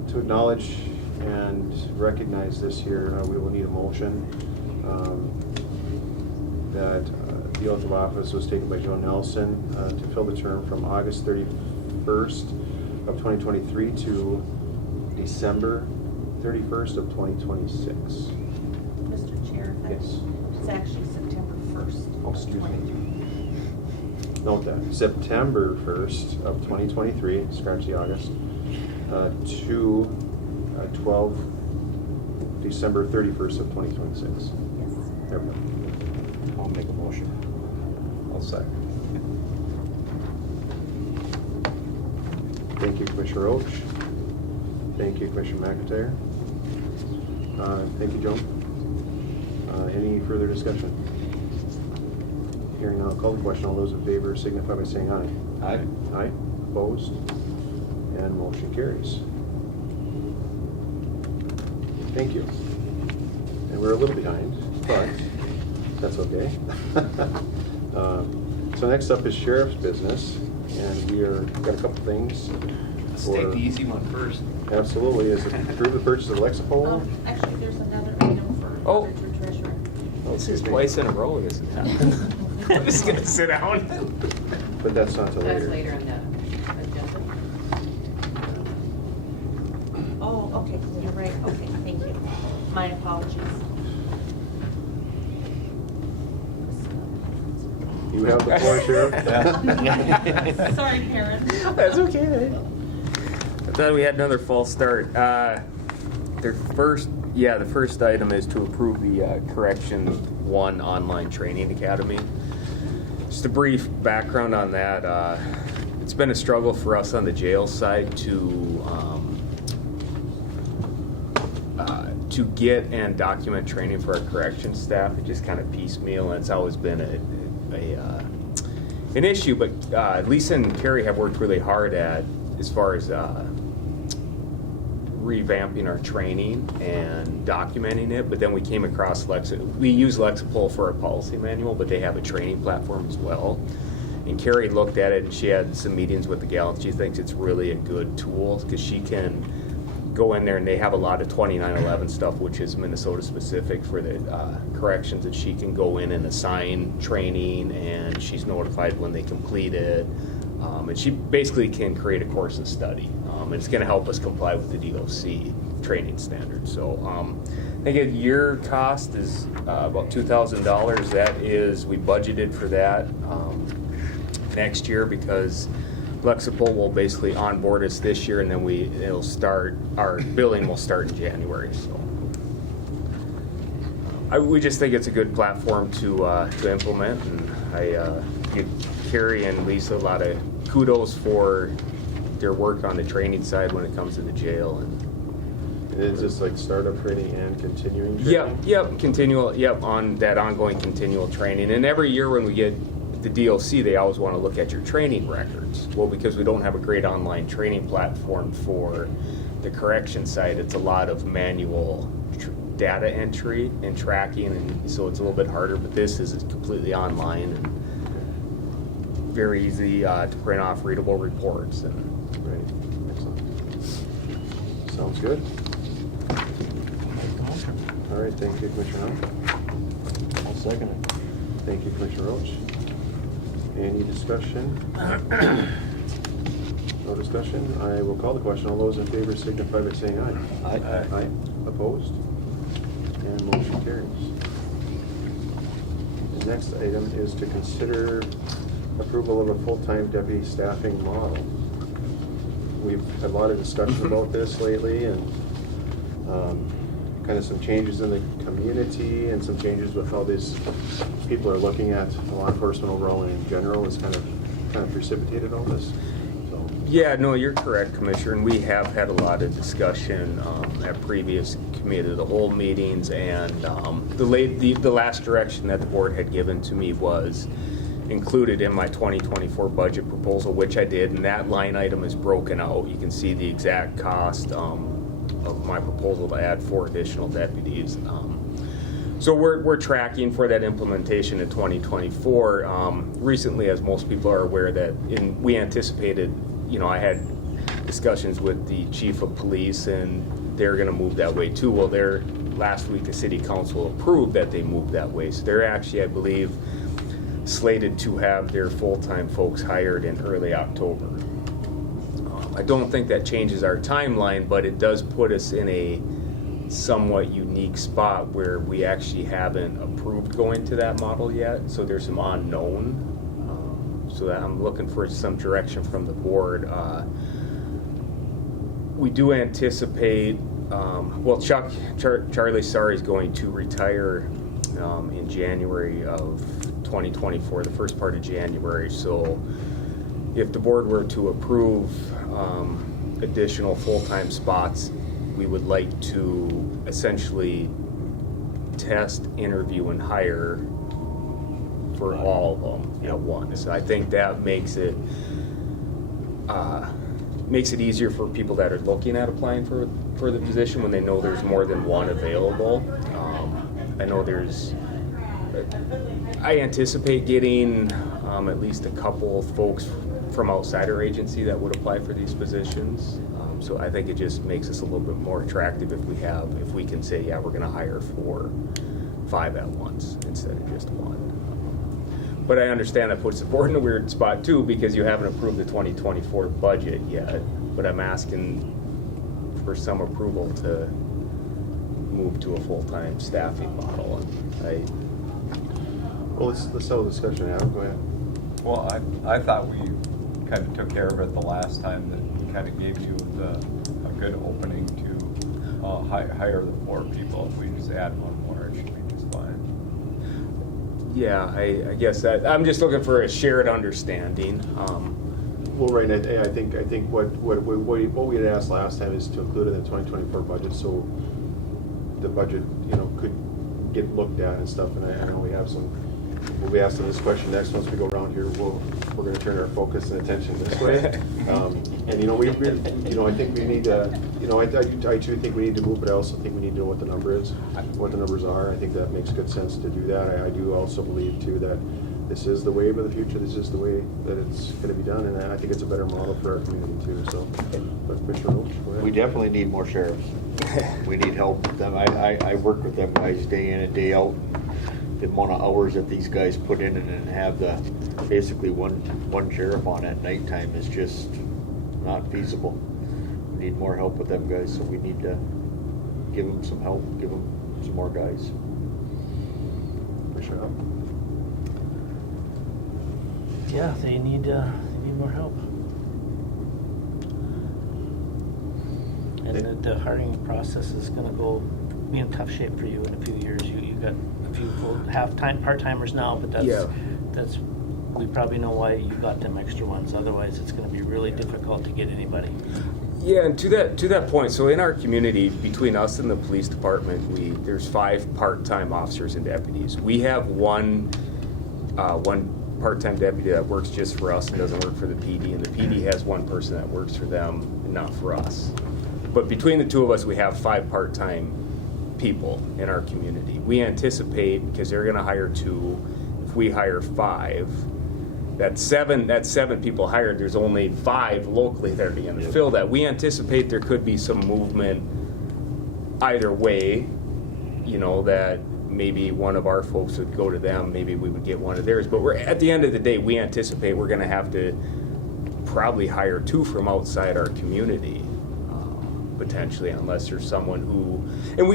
to acknowledge and recognize this here, we will need a motion that the oath of office was taken by Joan Nelson to fill the term from August 31st of 2023 to December 31st of 2026. Mr. Chair, if I- Yes. it's actually September 1st. Oh, excuse me. Note that, September 1st of 2023, scratch the August, to December 31st of 2026. Yes. There we go. I'll make a motion. I'll second. Thank you, Commissioner Roach. Thank you, Commissioner McIntyre. Thank you, Joan. Any further discussion? Hearing none, I'll call the question. All those in favor signify by saying aye. Aye. Aye, opposed, and motion carries. Thank you. And we're a little behind, but that's okay. So next up is sheriff's business, and got a couple things. Let's take the easy one first. Absolutely, is approve the purchase of Lexipol. Actually, there's another item for Oh. auditor treasurer. This is twice in a row, isn't it? I'm just gonna sit down. But that's not till That's later. later in the agenda. Oh, okay, you're right, okay, thank you. My apologies. You have the floor, Sheriff. Sorry, Karen. That's okay. I thought we had another false start. The first item is to approve the Correction 1 online training academy. Just a brief background on that. It's been a struggle for us on the jail side to get and document training for our corrections staff. It just kind of piecemeal, and it's always been an issue. But Lisa and Carrie have worked really hard at as far as revamping our training and documenting it. But then we came across we use Lexipol for our policy manual, but they have a training platform as well. And Carrie looked at it, and she had some meetings with the gal, and she thinks it's really a good tool because she can go in there, and they have a lot of 2911 stuff, which is Minnesota specific for the corrections, that she can go in and assign training, and she's notified when they complete it. And she basically can create a course and study. And it's going to help us comply with the DOC training standards. So I think a year cost is about $2,000. That is, we budgeted for that next year because Lexipol will basically onboard us this year, and then our billing will start in January. So we just think it's a good platform to implement, and I give Carrie and Lisa a lot of kudos for their work on the training side when it comes to the jail. And is this like startup training and continuing training? Yep, on that ongoing continual training. And every year when we get the DLC, they always want to look at your training records. Well, because we don't have a great online training platform for the correction side, it's a lot of manual data entry and tracking, and so it's a little bit harder, but this is completely online and very easy to print off readable reports. And Great, excellent. Sounds good. All right, thank you, Commissioner Howell. I'll second it. Thank you, Commissioner Roach. Any discussion? No discussion? I will call the question. All those in favor signify by saying aye. Aye. Aye. Opposed? And motion carries. The next item is to consider approval of a full-time deputy staffing model. We've had a lot of discussion about this lately, and kind of some changes in the community and some changes with how these people are looking at law enforcement overall and in general has kind of precipitated all this. So, yeah, no, you're correct, Commissioner, and we have had a lot of discussion at previous committee of the whole meetings, and the last direction that the board had given to me was included in my 2024 budget proposal, which I did, and that line item is broken out. You can see the exact cost of my proposal to add 4 additional deputies. So we're tracking for that implementation in 2024. Recently, as most people are aware, that we anticipated, I had discussions with the chief of police, and they're going to move that way too. Well, last week the city council approved that they moved that way. So they're actually, I believe, slated to have their full-time folks hired in early October. I don't think that changes our timeline, but it does put us in a somewhat unique spot where we actually haven't approved going to that model yet, so there's some unknown. So that I'm looking for some direction from the board. We do anticipate, Charlie Sari is going to retire in January of 2024, the first part of January. So if the board were to approve additional full-time spots, we would like to essentially test, interview, and hire for all of them at once. So I think that makes it easier for people that are looking at applying for the position when they know there's more than one available. I know I anticipate getting at least a couple of folks from outside our agency that would apply for these positions. So I think it just makes us a little bit more attractive if we can say, yeah, we're going to hire 5 at once instead of just 1. But I understand that puts the board in a weird spot too, because you haven't approved the 2024 budget yet. But I'm asking for some approval to move to a full-time staffing model. well, let's have a discussion, Adam. Go ahead. Well, I thought we kind of took care of it the last time, that kind of gave you a good opening to hire the 4 people. If we just add 1 more, it should be just fine. Yeah, I guess I'm just looking for a shared understanding. Well, right, I think what we had asked last time is to include it in the 2024 budget, so the budget, could get looked at and stuff. And I know we have some. We'll be asking this question next. Once we go around here, we're going to turn our focus and attention this way. And I think we need to. I too think we need to move, but I also think we need to know what the number is, what the numbers are. I think that makes good sense to do that. I do also believe too that this is the wave of the future. This is the way that it's going to be done, and I think it's a better model for our community too. So, but Commissioner Roach, go ahead. We definitely need more sheriffs. We need help with them. I work with them guys day in and day out. The amount of hours that these guys put in and have basically one sheriff on at nighttime is just not feasible. We need more help with them guys, so we need to give them some help, give them some more guys. For sure. Yeah, they need more help. And the hiring process is going to be in tough shape for you in a few years. You got a few part-timers now, but that's we probably know why you got them extra ones. Otherwise, it's gonna be really difficult to get anybody. Yeah, and to that point, so in our community, between us and the police department, there's 5 part-time officers and deputies. We have one part-time deputy that works just for us and doesn't work for the PD, and the PD has one person that works for them and not for us. But between the two of us, we have 5 part-time people in our community. We anticipate, because they're gonna hire 2, if we hire 5, that's 7 people hired. There's only 5 locally that are going to fill that. We anticipate there could be some movement either way, that maybe one of our folks would go to them, maybe we would get one of theirs. But at the end of the day, we anticipate we're going to have to probably hire 2 from outside our community, potentially, unless there's someone who, and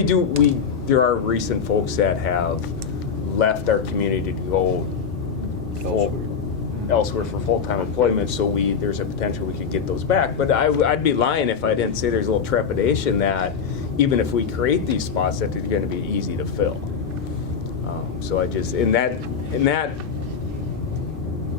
there are recent folks that have left our community to go elsewhere for full-time employment, so there's a potential we could get those back. But I'd be lying if I didn't say there's a little trepidation that even if we create these spots, that they're going to be easy to fill. So I just, in that,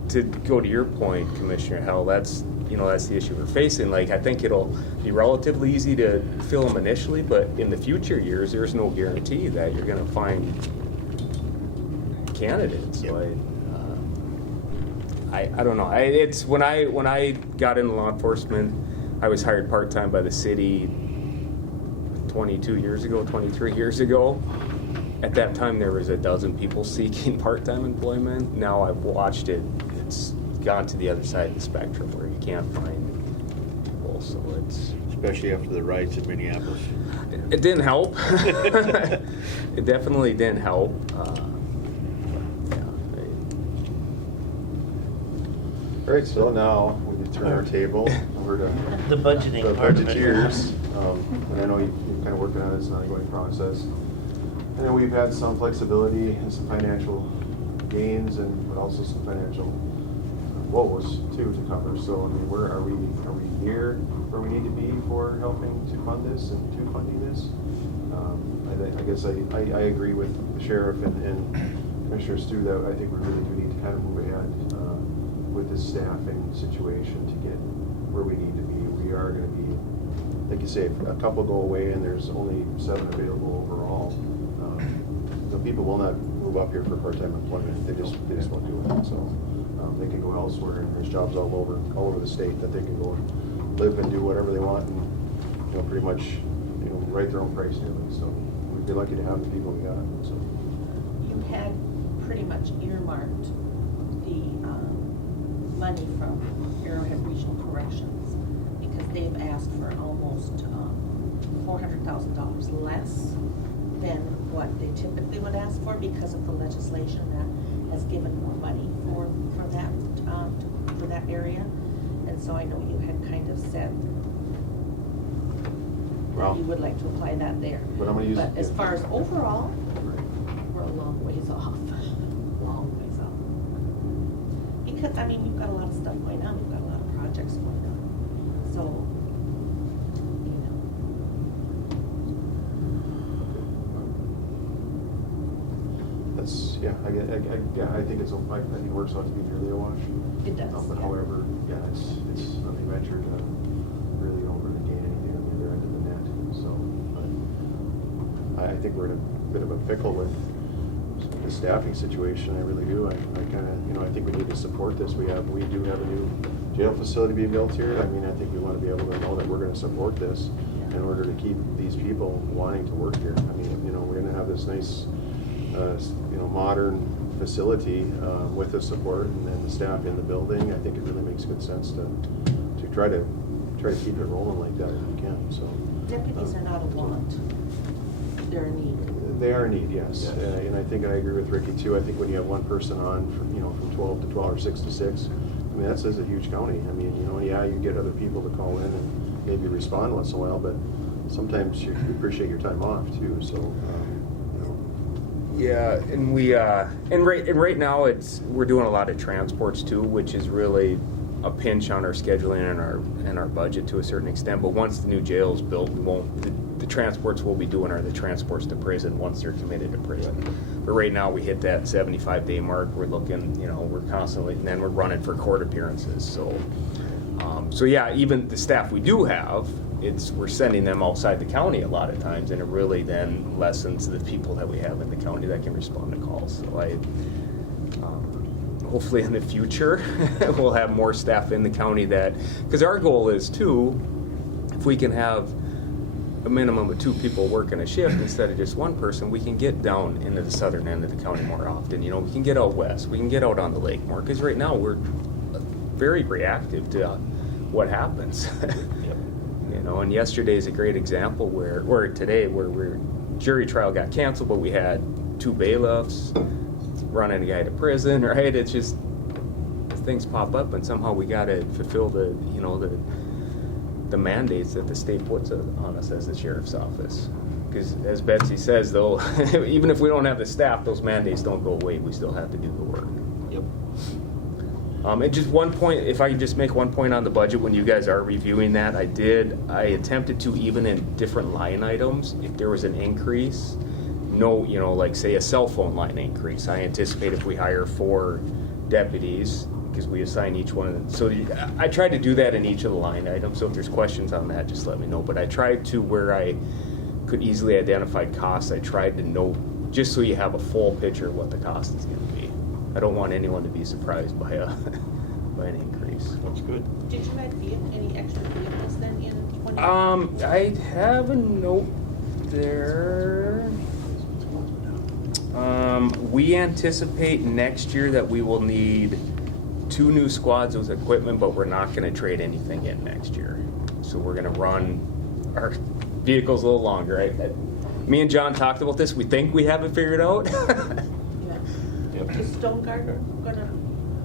to go to your point, Commissioner Hell, that's the issue we're facing. Like, I think it'll be relatively easy to fill them initially, but in the future years, there's no guarantee that you're going to find candidates. So I don't know. It's when I got into law enforcement, I was hired part-time by the city 23 years ago. At that time, there was a dozen people seeking part-time employment. Now I've watched it. It's gone to the other side of the spectrum where you can't find people. So it's, Especially after the riots in Minneapolis. it didn't help. It definitely didn't help. All right, so now we can turn our table over to The budgeting the part of it. budgeteers. And I know you're kind of working on it, it's an ongoing process. And then we've had some flexibility and some financial gains, but also some financial woes too to cover. So I mean, where are we near where we need to be for helping to fund this and to funding this? I guess I agree with the sheriff and Commissioner Stu that I think we really do need to kind of move ahead with this staffing situation to get where we need to be. We are going to be, like you say, a couple go away and there's only 7 available overall. So people will not move up here for part-time employment. They just won't do it. So they can go elsewhere, and there's jobs all over the state that they can go and live and do whatever they want, and pretty much write their own price nearly. So we'd be lucky to have the people we got. So You had pretty much earmarked the money from Arrowhead Regional Corrections because they've asked for almost $400,000 less than what they typically would ask for because of the legislation that has given more money for that area. And so I know you had kind of said that you would like to apply that there. But I'm going to use. But as far as overall, we're a long ways off. Long ways off. Because, I mean, you've got a lot of stuff going on. We've got a lot of projects going on. So, That's, I think it works out to be nearly a wash. It does. But however, it's nothing venture to really don't really gain anything on the other end of the net. So, but I think we're in a bit of a pickle with the staffing situation. I really do. I kind of, I think we need to support this. We do have a new jail facility being built here. I mean, I think we want to be able to know that we're going to support this in order to keep these people wanting to work here. I mean, we're going to have this nice, modern facility with the support and then the staff in the building. I think it really makes good sense to try to keep it rolling like that if we can. So deputies are not a want. They're a need. They are a need, yes. And I think I agree with Ricky too. I think when you have one person on from 12 to 12 or 6 to 6, I mean, that's a huge county. I mean, you get other people to call in and maybe respond once in a while, but sometimes you appreciate your time off too. So. Yeah, and right now we're doing a lot of transports too, which is really a pinch on our scheduling and our budget to a certain extent. But once the new jail is built, we won't. The transports we'll be doing are the transports to prison once they're committed to prison. But right now we hit that 75-day mark. We're looking, we're constantly, and then we're running for court appearances. So yeah, even the staff we do have, we're sending them outside the county a lot of times, and it really then lessens the people that we have in the county that can respond to calls. So hopefully in the future we'll have more staff in the county because our goal is too, if we can have a minimum of 2 people working a shift instead of just 1 person, we can get down into the southern end of the county more often. We can get out west, we can get out on the lake more, because right now we're very reactive to what happens. And yesterday's a great example where jury trial got canceled, but we had 2 bailiffs running a guy to prison, right? It's just things pop up, and somehow we got to fulfill the mandates that the state puts on us as the sheriff's office. Because as Betsy says, though, even if we don't have the staff, those mandates don't go away. We still have to do the work. Yep. And just one point, if I could just make one point on the budget, when you guys are reviewing that, I attempted to, even in different line items, if there was an increase, like say a cell phone line increase. I anticipate if we hire 4 deputies, because we assign each one of them. So I tried to do that in each of the line items. So if there's questions on that, just let me know. But I tried to, where I could easily identify costs, I tried to note, just so you have a full picture of what the cost is going to be. I don't want anyone to be surprised by an increase. That's good. Did you add any extra vehicles then in 20? I have a note there. We anticipate next year that we will need 2 new squads with equipment, but we're not going to trade anything in next year. So we're going to run our vehicles a little longer. Me and John talked about this. We think we have it figured out. Is Stone Garden going to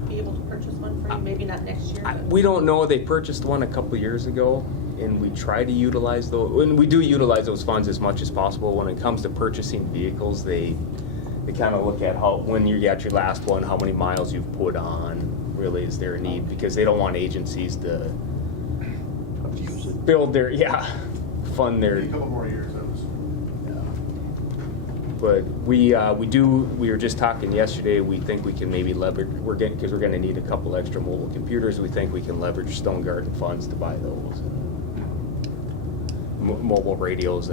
be able to purchase one for you? Maybe not next year. We don't know. They purchased one a couple years ago, and we try to utilize those. And we do utilize those funds as much as possible. When it comes to purchasing vehicles, they kind of look at when you got your last one, how many miles you've put on. Really, is there a need? Because they don't want agencies to Use it. build fund their. A couple more years. But we were just talking yesterday, we think we can maybe leverage, because we're going to need a couple extra mobile computers, we think we can leverage Stone Garden funds to buy those. Mobile radios,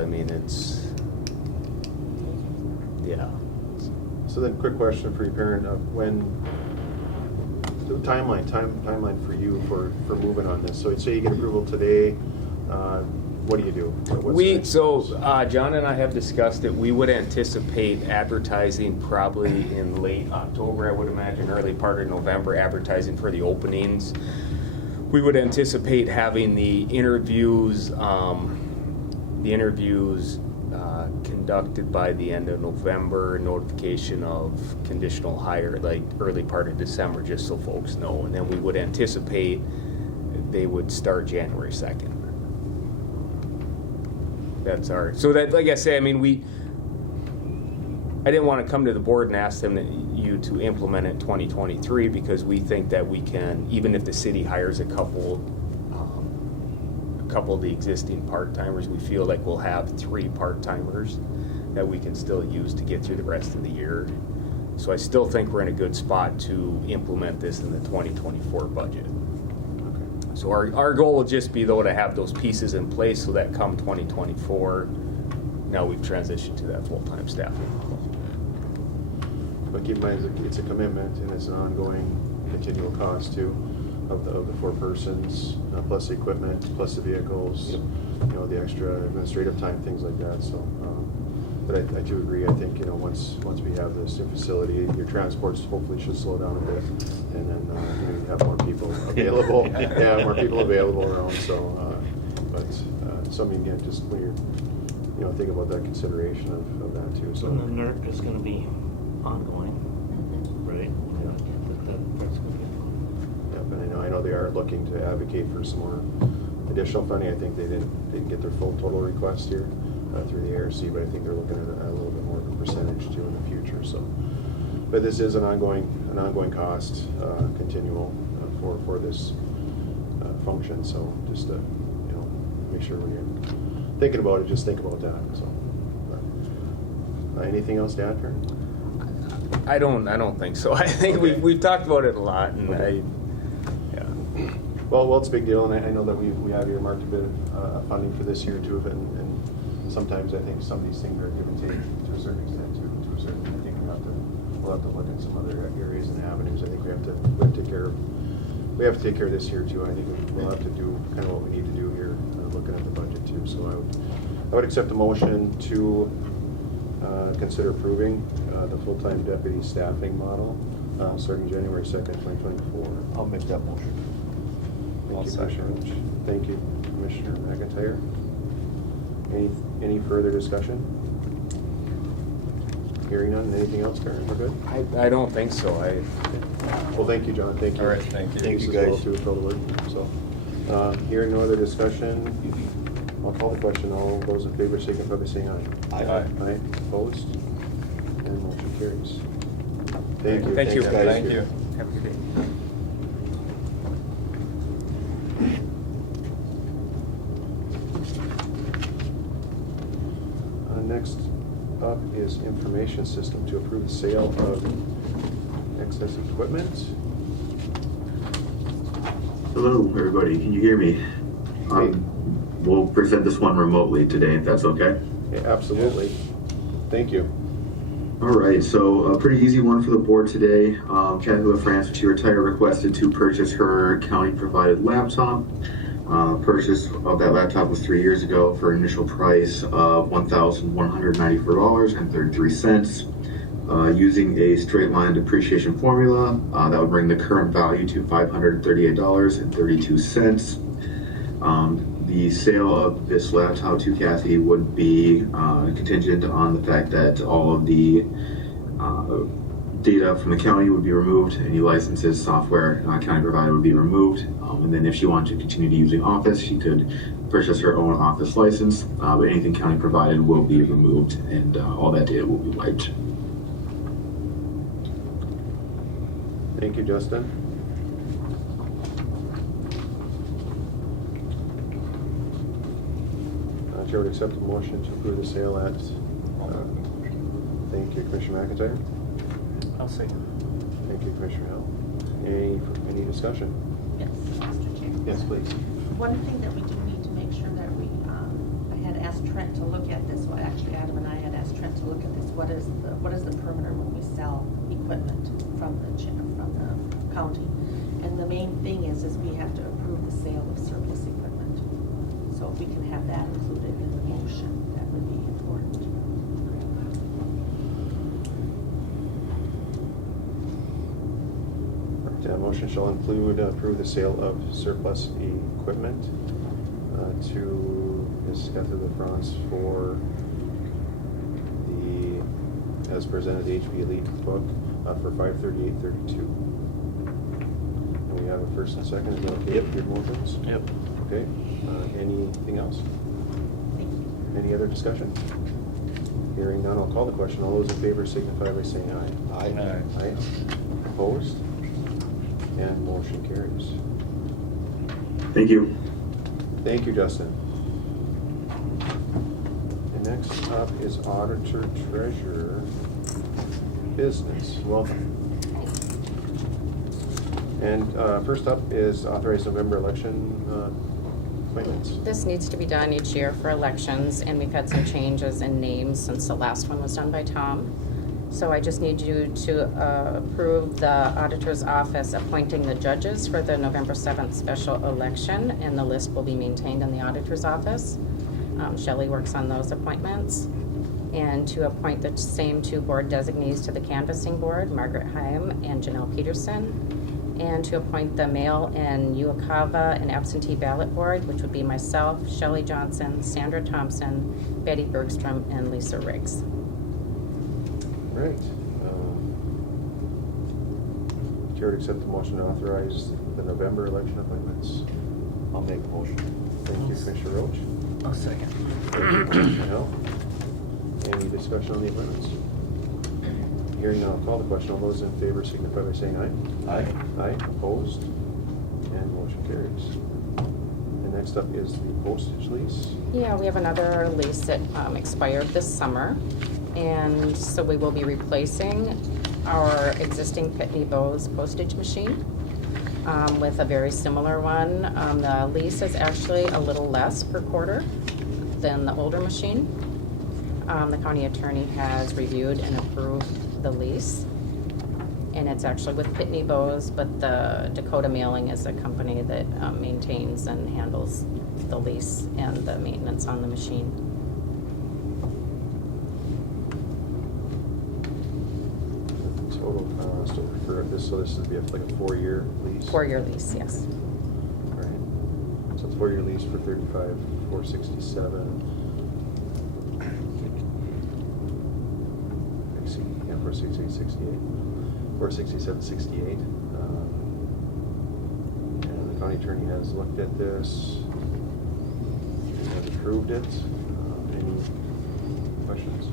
yeah. So then, quick question for you, Perrin, when the timeline for you for moving on this. So say you get approval today, what do you do? John and I have discussed it. We would anticipate advertising probably in late October, I would imagine, early part of November, advertising for the openings. We would anticipate having the interviews conducted by the end of November, notification of conditional hire, like early part of December, just so folks know. And then we would anticipate they would start January 2nd. That's like I say, I didn't want to come to the board and ask you to implement it in 2023, because we think that we can, even if the city hires a couple of the existing part-timers, we feel like we'll have 3 part-timers that we can still use to get through the rest of the year. So I still think we're in a good spot to implement this in the 2024 budget. So our goal will just be, though, to have those pieces in place so that come 2024, now we've transitioned to that full-time staffing model. But keep in mind, it's a commitment and it's an ongoing, continual cost too, of the 4 persons, plus the equipment, plus the vehicles, the extra administrative time, things like that. So, but I do agree. I think once we have this new facility, your transports hopefully should slow down a bit, and then you have more people available. More people available around. So, again, just when you're think about that consideration of that too. So. And the NERC is going to be ongoing, right? That's going to be ongoing. Yep, and I know they are looking to advocate for some more additional funding. I think they didn't get their full total request here through the ARC, but I think they're looking at a little bit more of a percentage too in the future. So, but this is an ongoing cost, continual for this function, so just to, you know, make sure when you're thinking about it, just think about that, so. Anything else to add, Karen? I don't think so. I think Okay. we've talked about it a lot, and Okay. yeah. Well, it's a big deal, and I know that we have earmarked a bit of funding for this year too, and sometimes I think some of these things are give and take to a certain extent too, to a certain, I think we'll have to look at some other areas and avenues. I think we have to take care of this year too. I think we'll have to do kind of what we need to do here, looking at the budget too. So I would accept a motion to consider approving the full-time deputy staffing model starting January 2nd, 2024. I'll make that motion. Thank I'll you, second. Commissioner Lynch. Thank you, Commissioner McIntyre. Any further discussion? Hearing none. Anything else, Karen? We're good? I don't think so. Well, thank you, John. Thank you. All right, thank you. Thank you, As well, guys. too, for all the work. So, hearing no other discussion, I'll call the question. All those in favor signify by saying aye. Aye. Aye. Opposed? And motion carries. Thank you. Thank you. Thanks, guys. Thank you. Have a good day. Next up is information system to approve the sale of excess equipment. Hello, everybody. Can you hear me? We'll present this one remotely today, if that's okay. Yeah, absolutely. Thank you. All right, so a pretty easy one for the board today. Kathy LaFrance, when she retired, requested to purchase her county-provided laptop. Purchase of that laptop was 3 years ago for an initial price of $1,194.33. Using a straight line depreciation formula, that would bring the current value to $538.32. The sale of this laptop to Kathy would be contingent on the fact that all of the data from the county would be removed, any licenses, software county provided would be removed, and then if she wanted to continue to using Office, she could purchase her own Office license, but anything county provided will be removed, and all that data will be wiped. Thank you, Justin. Chair would accept a motion to approve the sale at, thank you, Commissioner McIntyre. I'll say. Thank you, Commissioner Hill. Any discussion? Yes, Mr. Chair. Yes, please. One thing that we do need to make sure that I had asked Trent to look at this, well, actually Adam and I had asked Trent to look at this, what is the perimeter when we sell equipment from the county? And the main thing is we have to approve the sale of surplus equipment. So if we can have that included in the motion, that would be important. Motion shall include approve the sale of surplus equipment to Ms. Kathy LaFrance for the, as presented, HP Elite book for $538.32. And we have a first and second. Is that okay with your motions? Yep. Okay. Anything else? Thank you. Any other discussion? Hearing none, I'll call the question. All those in favor signify by saying aye. Aye. Aye. Opposed? And motion carries. Thank you. Thank you, Justin. And next up is Auditor Treasurer Business. Welcome. And first up is authorized November election appointments. This needs to be done each year for elections, and we've had some changes in names since the last one was done by Tom. So I just need you to approve the auditor's office appointing the judges for the November 7th special election, and the list will be maintained in the auditor's office. Shelley works on those appointments. And to appoint the same two board designees to the canvassing board, Margaret Heim and Janelle Peterson. And to appoint the mail and Uakava and absentee ballot board, which would be myself, Shelley Johnson, Sandra Thompson, Betty Bergstrom, and Lisa Riggs. Right. Chair would accept the motion to authorize the November election appointments. I'll make a motion. Thank you, Commissioner Roach. I'll second. Thank you, Commissioner Hill. Any discussion on the appointments? Hearing none, I'll call the question. All those in favor signify by saying aye. Aye. Aye. Opposed? And motion carries. Next up is the postage lease. Yeah, we have another lease that expired this summer, and so we will be replacing our existing Pitney Bowes postage machine with a very similar one. The lease is actually a little less per quarter than the older machine. The county attorney has reviewed and approved the lease, and it's actually with Pitney Bowes, but the Dakota Mailing is a company that maintains and handles the lease and the maintenance on the machine. Total cost for this, so this would be like a 4-year lease? 4-year lease, yes. All right. So it's 4-year lease for $35,467. Yeah, $467.68. And the county attorney has looked at this and has approved it. Any questions?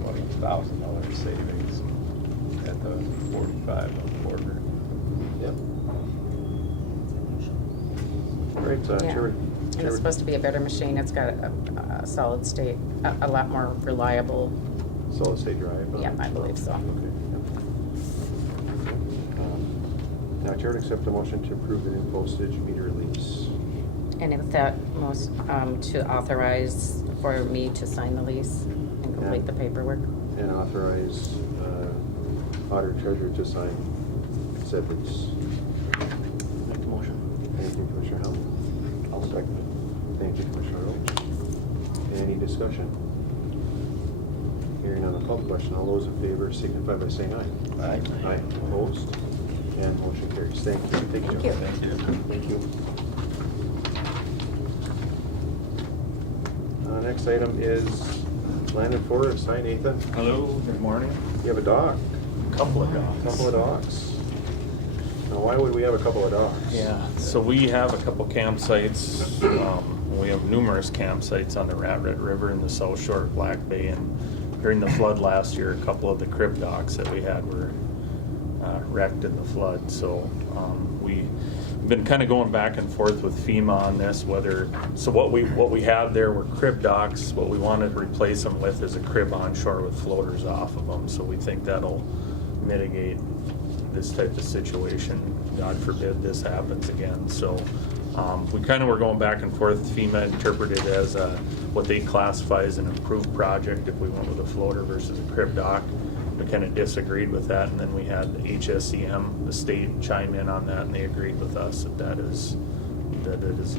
$20,000 savings at the 45 a quarter. Yep. All right, Yeah. Chairman. And it's supposed to be a better machine. It's got a solid state, a lot more reliable. Solid state drive? Yeah, I believe so. Okay. Yep. Now, Chair would accept a motion to approve the new postage meter lease. And with that, to authorize for me to sign the lease and complete the paperwork. And authorize auditor treasurer to sign said lease. Make the motion. Thank you, Commissioner Helm. I'll second it. Thank you, Commissioner Roach. Any discussion? Hearing on the call question, all those in favor signify by saying aye. Aye. Aye, opposed, and motion carries. Thank you. Thank you. Thank you. Thank you. Next item is land and forest. Hi, Nathan. Hello, good morning. You have a dock. Couple of dogs. Couple of docks. Now, why would we have a couple of docks? Yeah, so we have a couple campsites. We have numerous campsites on the Rat Red River in the South Shore of Black Bay, and during the flood last year, a couple of the crib docks that we had were wrecked in the flood. So we've been kind of going back and forth with FEMA on this. What we had there were crib docks. What we wanted to replace them with is a crib onshore with floaters off of them. So we think that'll mitigate this type of situation. God forbid this happens again. So we kind of were going back and forth. FEMA interpreted it as what they classify as an improved project if we went with a floater versus a crib dock. We kind of disagreed with that, and then we had HSEM, the state, chime in on that, and they agreed with us that it is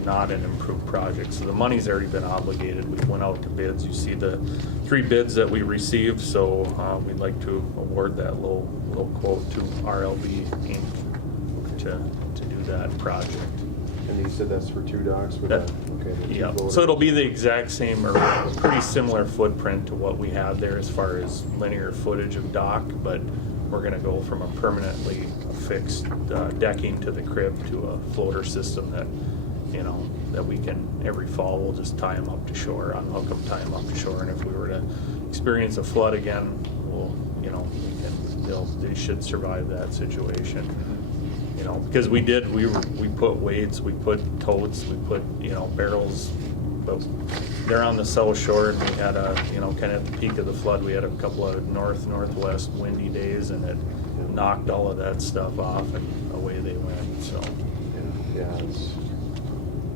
not an improved project. So the money's already been obligated. We went out to bids. You see the 3 bids that we received, so we'd like to award that low quote to RLB Inc. to do that project. And you said that's for 2 docks? With That- okay, the 2 Yeah, floaters. so it'll be the exact same or pretty similar footprint to what we have there as far as linear footage of dock, but we're gonna go from a permanently fixed decking to the crib to a floater system that, that we can, every fall, we'll just tie them up to shore, unhook them, tie them up to shore, and if we were to experience a flood again, they should survive that situation. Because we put weights, we put totes, we put, barrels, but they're on the South Shore, and we had kind of at the peak of the flood, we had a couple of northwest windy days, and it knocked all of that stuff off, and away they went, so. Yeah,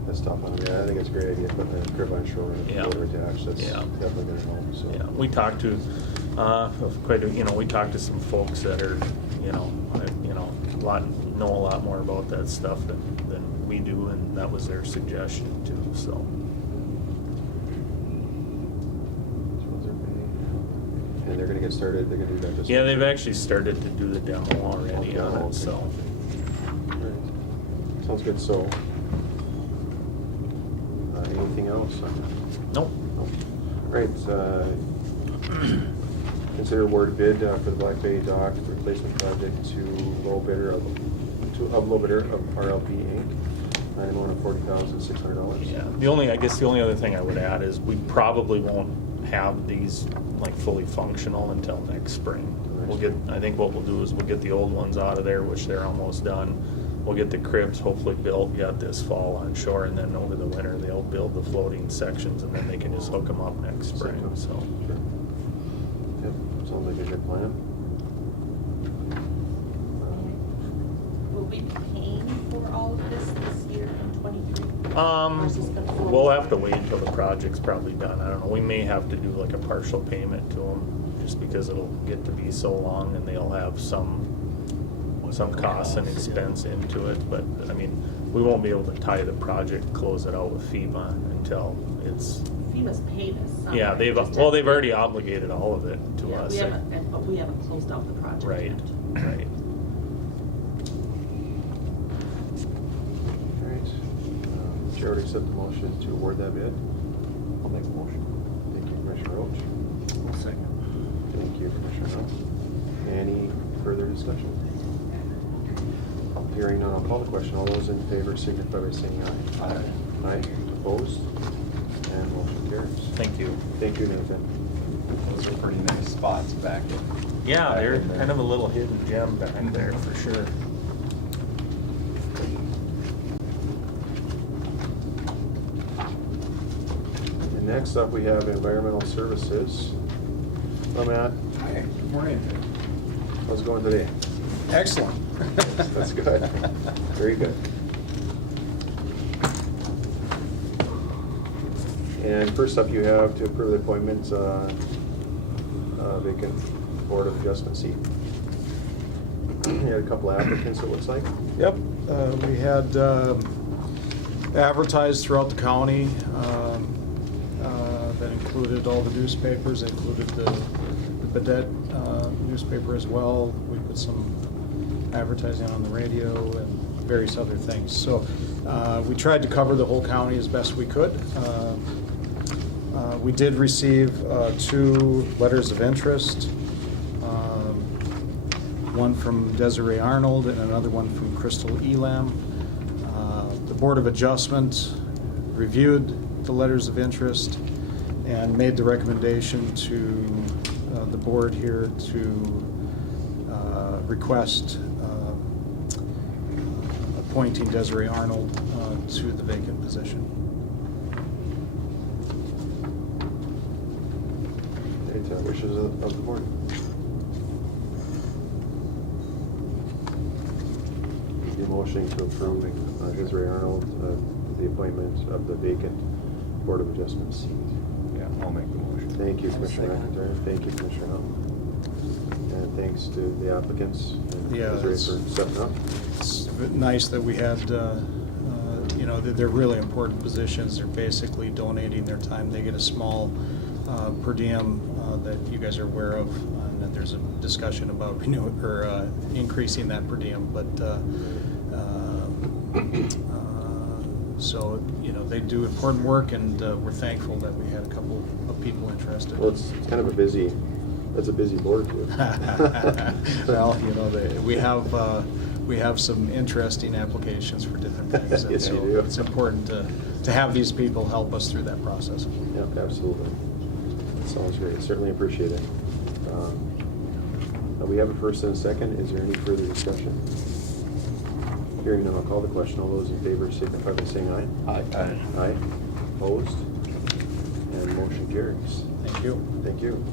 that's tough on them. Yeah, I think it's a great idea, putting the crib on shore and Yeah. floater attached. That's Yeah. definitely gonna help, so. Yeah, we talked to we talked to some folks that are, know a lot more about that stuff than we do, and that was their suggestion too, so. And they're gonna get started, they're gonna do that this Yeah, they've week. actually started to do the demo already on Okay. it, so. Alright. Sounds good, so. Anything else? Nope. Right, consider award bid for the Black Bay Dock replacement project to low bidder of RLB Inc. An amount of $40,600. Yeah, I guess the only other thing I would add is we probably won't have these fully functional until next spring. I think what we'll do is we'll get the old ones out of there, which they're almost done, we'll get the cribs hopefully built yet this fall on shore, and then over the winter they'll build the floating sections, and then they can just hook them up next spring. So Sure. Yep, sounds like a good plan. Will we be paying for all of this year in 23? Or is this gonna flow? we'll have to wait until the project's probably done. I don't know. We may have to do like a partial payment to them, just because it'll get to be so long, and they'll have some costs and expense into it. But I mean, we won't be able to tie the project, close it out with FEMA until it's. FEMA's paid us some. Yeah, they've already obligated all of it to Yeah, us. but we haven't closed out the project Right, yet. right. All right. Chair would accept the motion to award that bid. I'll make a motion. Thank you, Commissioner Roach. I'll second. Thank you, Commissioner Hunt. Any further discussion? Hearing none, I'll call the question. All those in favor signify by saying aye. Aye. Aye. Opposed? And motion carries. Thank you. Thank you, Nathan. Those are pretty nice spots back in. Yeah, back they're in there. kind of a little hidden gem back there for sure. And next up, we have environmental services. Hello, Matt. Hi, good morning. How's it going today? Excellent. That's good. Very good. And first up, you have to approve the appointment, vacant Board of Adjustment seat. You had a couple of applicants, it looks like. Yep, we had advertised throughout the county, that included all the newspapers, included the Badet newspaper as well. We put some advertising on the radio and various other things. So we tried to cover the whole county as best we could. We did receive 2 letters of interest, one from Desiree Arnold and another one from Crystal Elam. The Board of Adjustment reviewed the letters of interest and made the recommendation to the board here to request appointing Desiree Arnold to the vacant position. Any wishes of the board? The motion to approve Desiree Arnold, the appointment of the vacant Board of Adjustment seat. Yeah, I'll make the motion. Thank you, Commissioner McIntyre. Thank you, Commissioner Hunt. And thanks to the applicants and Yeah, Desiree it's- for stepping up. It's nice that we had, they're really important positions. They're basically donating their time. They get a small per diem that you guys are aware of, and then there's a discussion about increasing that per diem. But so they do important work, and we're thankful that we had a couple of people interested. Well, it's kind of a busy board too. Well, we have some interesting applications for different things. and Yes, you so do. It's important to have these people help us through that process. Yeah, absolutely. That sounds great. Certainly appreciate it. We have a first and a second. Is there any further discussion? Hearing none, I'll call the question. All those in favor signify by saying aye. Aye. Aye. Opposed? And motion carries. Thank you. Thank you.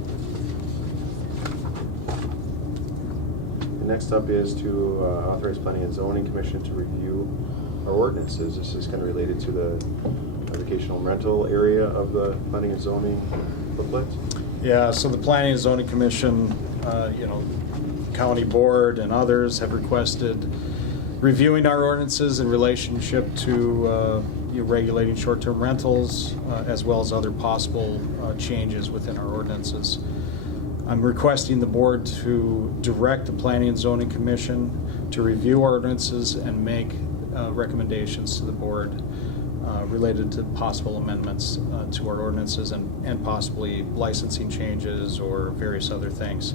The next up is to authorize Planning and Zoning Commission to review our ordinances. This is kind of related to the vacational rental area of the Planning and Zoning booklet. Yeah, so the Planning and Zoning Commission, County Board and others have requested reviewing our ordinances in relationship to regulating short-term rentals, as well as other possible changes within our ordinances. I'm requesting the board to direct the Planning and Zoning Commission to review ordinances and make recommendations to the board related to possible amendments to our ordinances and possibly licensing changes or various other things.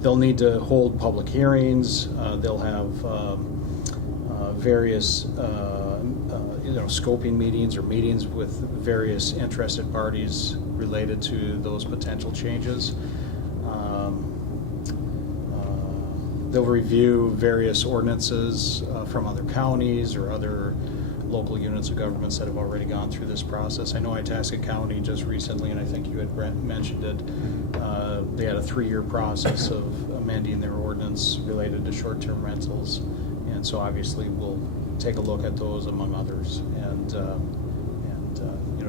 They'll need to hold public hearings. They'll have various scoping meetings or meetings with various interested parties related to those potential changes. They'll review various ordinances from other counties or other local units of governments that have already gone through this process. I know Itasca County just recently, and I think you had, Brent, mentioned it, they had a 3-year process of amending their ordinance related to short-term rentals. And so obviously we'll take a look at those among others and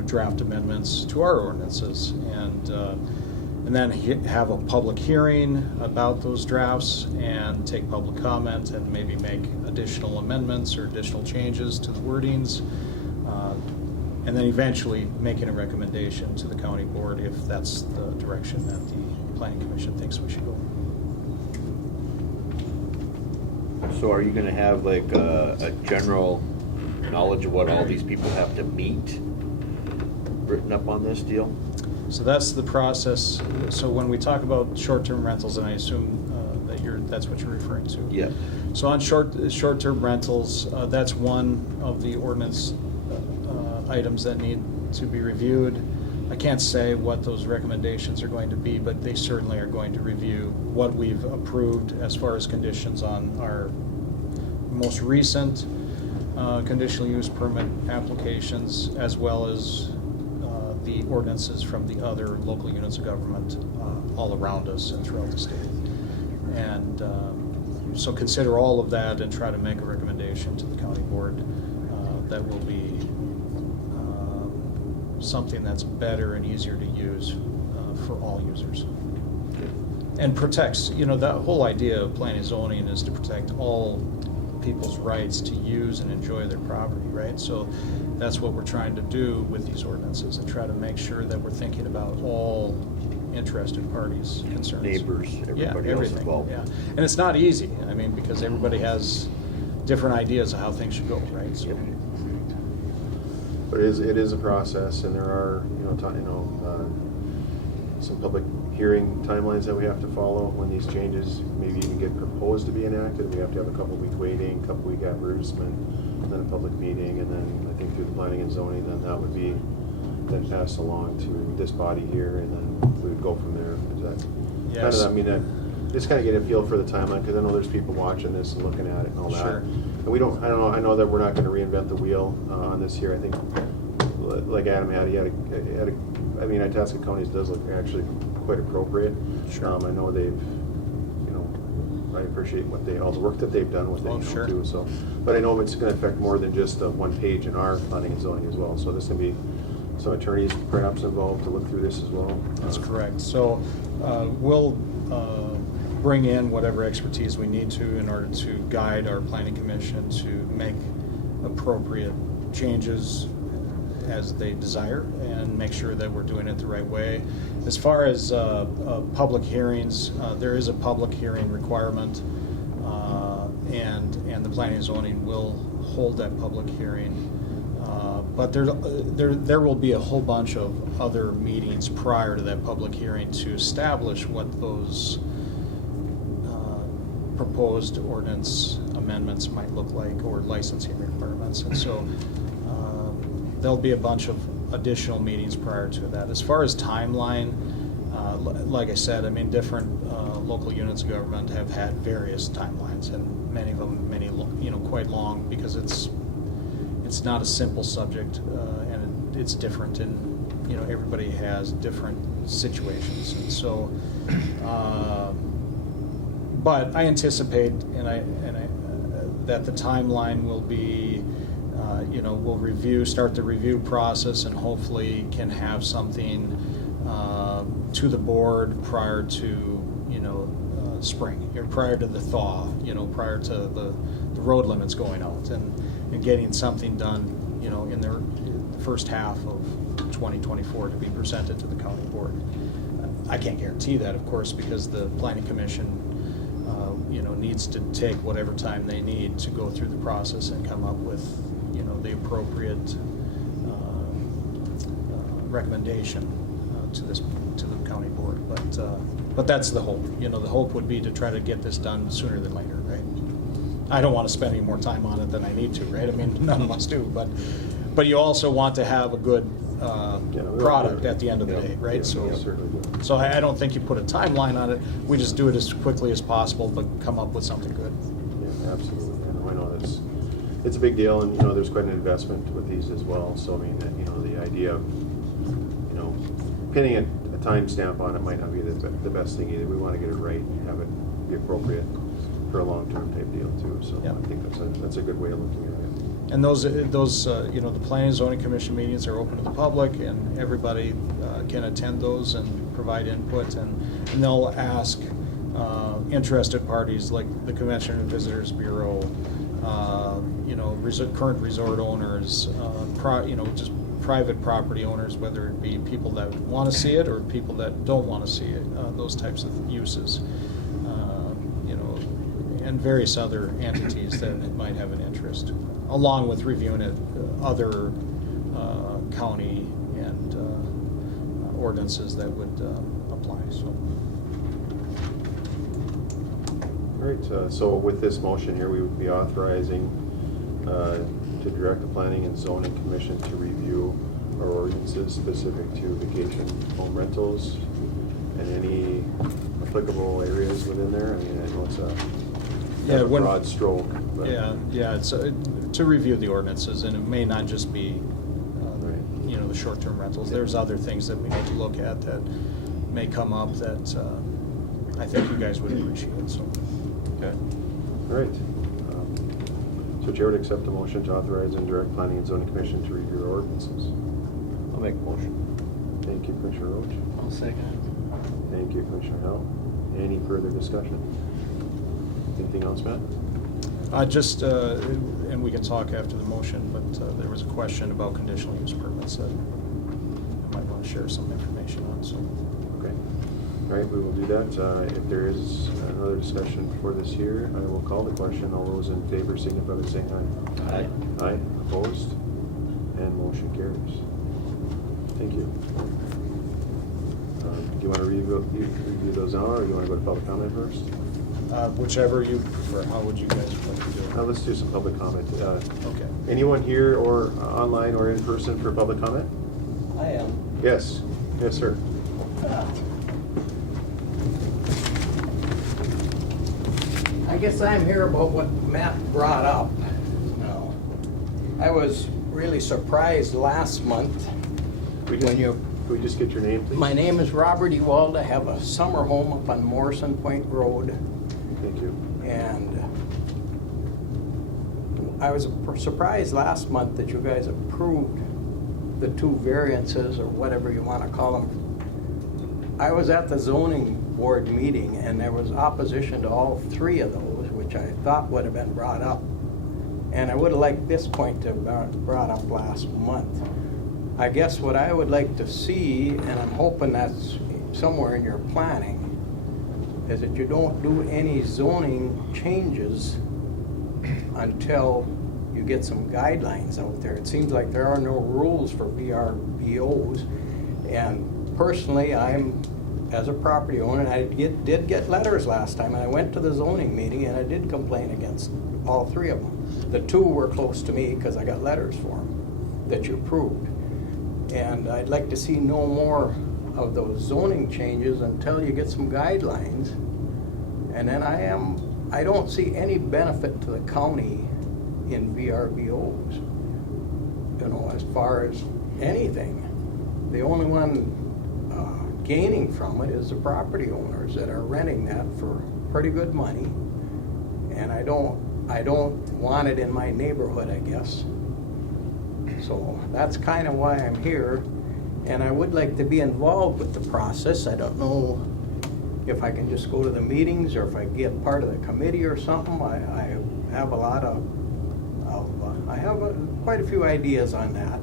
draft amendments to our ordinances and then have a public hearing about those drafts and take public comment and maybe make additional amendments or additional changes to the wordings, and then eventually making a recommendation to the county board if that's the direction that the planning commission thinks we should go. So are you gonna have like a general knowledge of what all these people have to meet written up on this deal? So that's the process. So when we talk about short-term rentals, and I assume that's what you're referring to. Yeah. So on short-term rentals, that's one of the ordinance items that need to be reviewed. I can't say what those recommendations are going to be, but they certainly are going to review what we've approved as far as conditions on our most recent conditional use permit applications, as well as the ordinances from the other local units of government all around us and throughout the state. And so consider all of that and try to make a recommendation to the county board that will be something that's better and easier to use for all users. And protects, the whole idea of planning and zoning is to protect all people's rights to use and enjoy their property, right? So that's what we're trying to do with these ordinances and try to make sure that we're thinking about all interested parties' concerns. Neighbors, everybody else everything, involved. yeah. And it's not easy, because everybody has different ideas of how things should go, right? So. But it is a process, and there are some public hearing timelines that we have to follow when these changes maybe even get proposed to be enacted. We have to have a couple-week waiting, couple-week advertisement, then a public meeting, and then I think through the planning and zoning, then that would be then passed along to this body here, and then we would go from there. Is that Yes. just kind of get a feel for the timeline, because I know there's people watching this and looking at it and all that. Sure. And I know that we're not going to reinvent the wheel on this here. I think, like Adam had, Itasca County's does look actually quite appropriate. Sure. I know they've, I appreciate all the work that they've done with it, sure. too. So, but I know it's going to affect more than just one page in our planning and zoning as well. So there's going to be some attorneys perhaps involved to look through this as well. That's correct. So we'll bring in whatever expertise we need to in order to guide our planning commission to make appropriate changes as they desire and make sure that we're doing it the right way. As far as public hearings, there is a public hearing requirement, and the planning and zoning will hold that public hearing. But there will be a whole bunch of other meetings prior to that public hearing to establish what those proposed ordinance amendments might look like, or licensing requirements. And so there'll be a bunch of additional meetings prior to that. As far as timeline, like I said, different local units of government have had various timelines, and many of them, quite long, because it's not a simple subject, and it's different, and everybody has different situations, and so. But I anticipate, that the timeline will be, we'll start the review process, and hopefully can have something to the board prior to, spring, or prior to the thaw, prior to the road limits going out, and getting something done, in the first half of 2024 to be presented to the county board. I can't guarantee that, of course, because the planning commission needs to take whatever time they need to go through the process and come up with, the appropriate recommendation to the county board. But that's the hope. The hope would be to try to get this done sooner than later, right? I don't want to spend any more time on it than I need to, right? None of us do. But you also want to have a good product at the end of the day, right? Yeah, certainly do. So I don't think you put a timeline on it. We just do it as quickly as possible, but come up with something good. Yeah, absolutely. I know it's a big deal, and, you know, there's quite an investment with these as well. So, I mean, you know, the idea of, you know, pinning a timestamp on it might not be the best thing either. We want to get it right and have it be appropriate for a long-term type deal too. So Yeah. I think that's a good way of looking at it. And those you know, the Planning and Zoning Commission meetings are open to the public, and everybody can attend those and provide input, and they'll ask interested parties like the Convention and Visitors Bureau, you know, current resort owners, you know, just private property owners, whether it be people that want to see it or people that don't want to see it, those types of uses, you know, and various other entities that might have an interest, along with reviewing it, other county and ordinances that would apply. So. All right, so with this motion here, we would be authorizing to direct the Planning and Zoning Commission to review our ordinances specific to vacation home rentals and any applicable areas within there. I mean, I know it's a broad stroke. But Yeah, it's to review the ordinances, and it may not just be, you know, the short-term rentals. There's other things that we need to look at that may come up that I think you guys would appreciate. So. Okay. All right. So Chair would accept a motion to authorize and direct Planning and Zoning Commission to review our ordinances. I'll make a motion. Thank you, Commissioner Roach. I'll second Thank you, Commissioner Howell. Any further discussion? Anything else, Matt? Just, and we can talk after the motion, but there was a question about conditional use permits that I might want to share some information on. So. Okay. All right, we will do that. If there is another discussion for this here, I will call the question. All those in favor signify by saying aye. Aye. Aye. Opposed? And motion carries. Thank you. Do you want to review those now, or do you want to go to public comment first? Whichever you prefer. How would you guys like to do it? Let's do some public comment. Okay. Anyone here or online or in person for public comment? I am. Yes. Yes, sir. I guess I'm here about what Matt brought up. Now, I was really surprised last month when you... Could we just get your name, please? My name is Robert Ewald. I have a summer home up on Morrison Point Road. Thank you. And I was surprised last month that you guys approved the 2 variances, or whatever you want to call them. I was at the zoning board meeting, and there was opposition to all 3 of those, which I thought would have been brought up. And I would have liked this point to have been brought up last month. I guess what I would like to see, and I'm hoping that's somewhere in your planning, is that you don't do any zoning changes until you get some guidelines out there. It seems like there are no rules for VRBOs, and personally, as a property owner, I did get letters last time, and I went to the zoning meeting, and I did complain against all 3 of them. The 2 were close to me because I got letters for them that you approved. And I'd like to see no more of those zoning changes until you get some guidelines. And then I don't see any benefit to the county in VRBOs, you know, as far as anything. The only one gaining from it is the property owners that are renting that for pretty good money. And I don't want it in my neighborhood, I guess. So that's kind of why I'm here, and I would like to be involved with the process. I don't know if I can just go to the meetings or if I get part of the committee or something. I have a lot of quite a few ideas on that.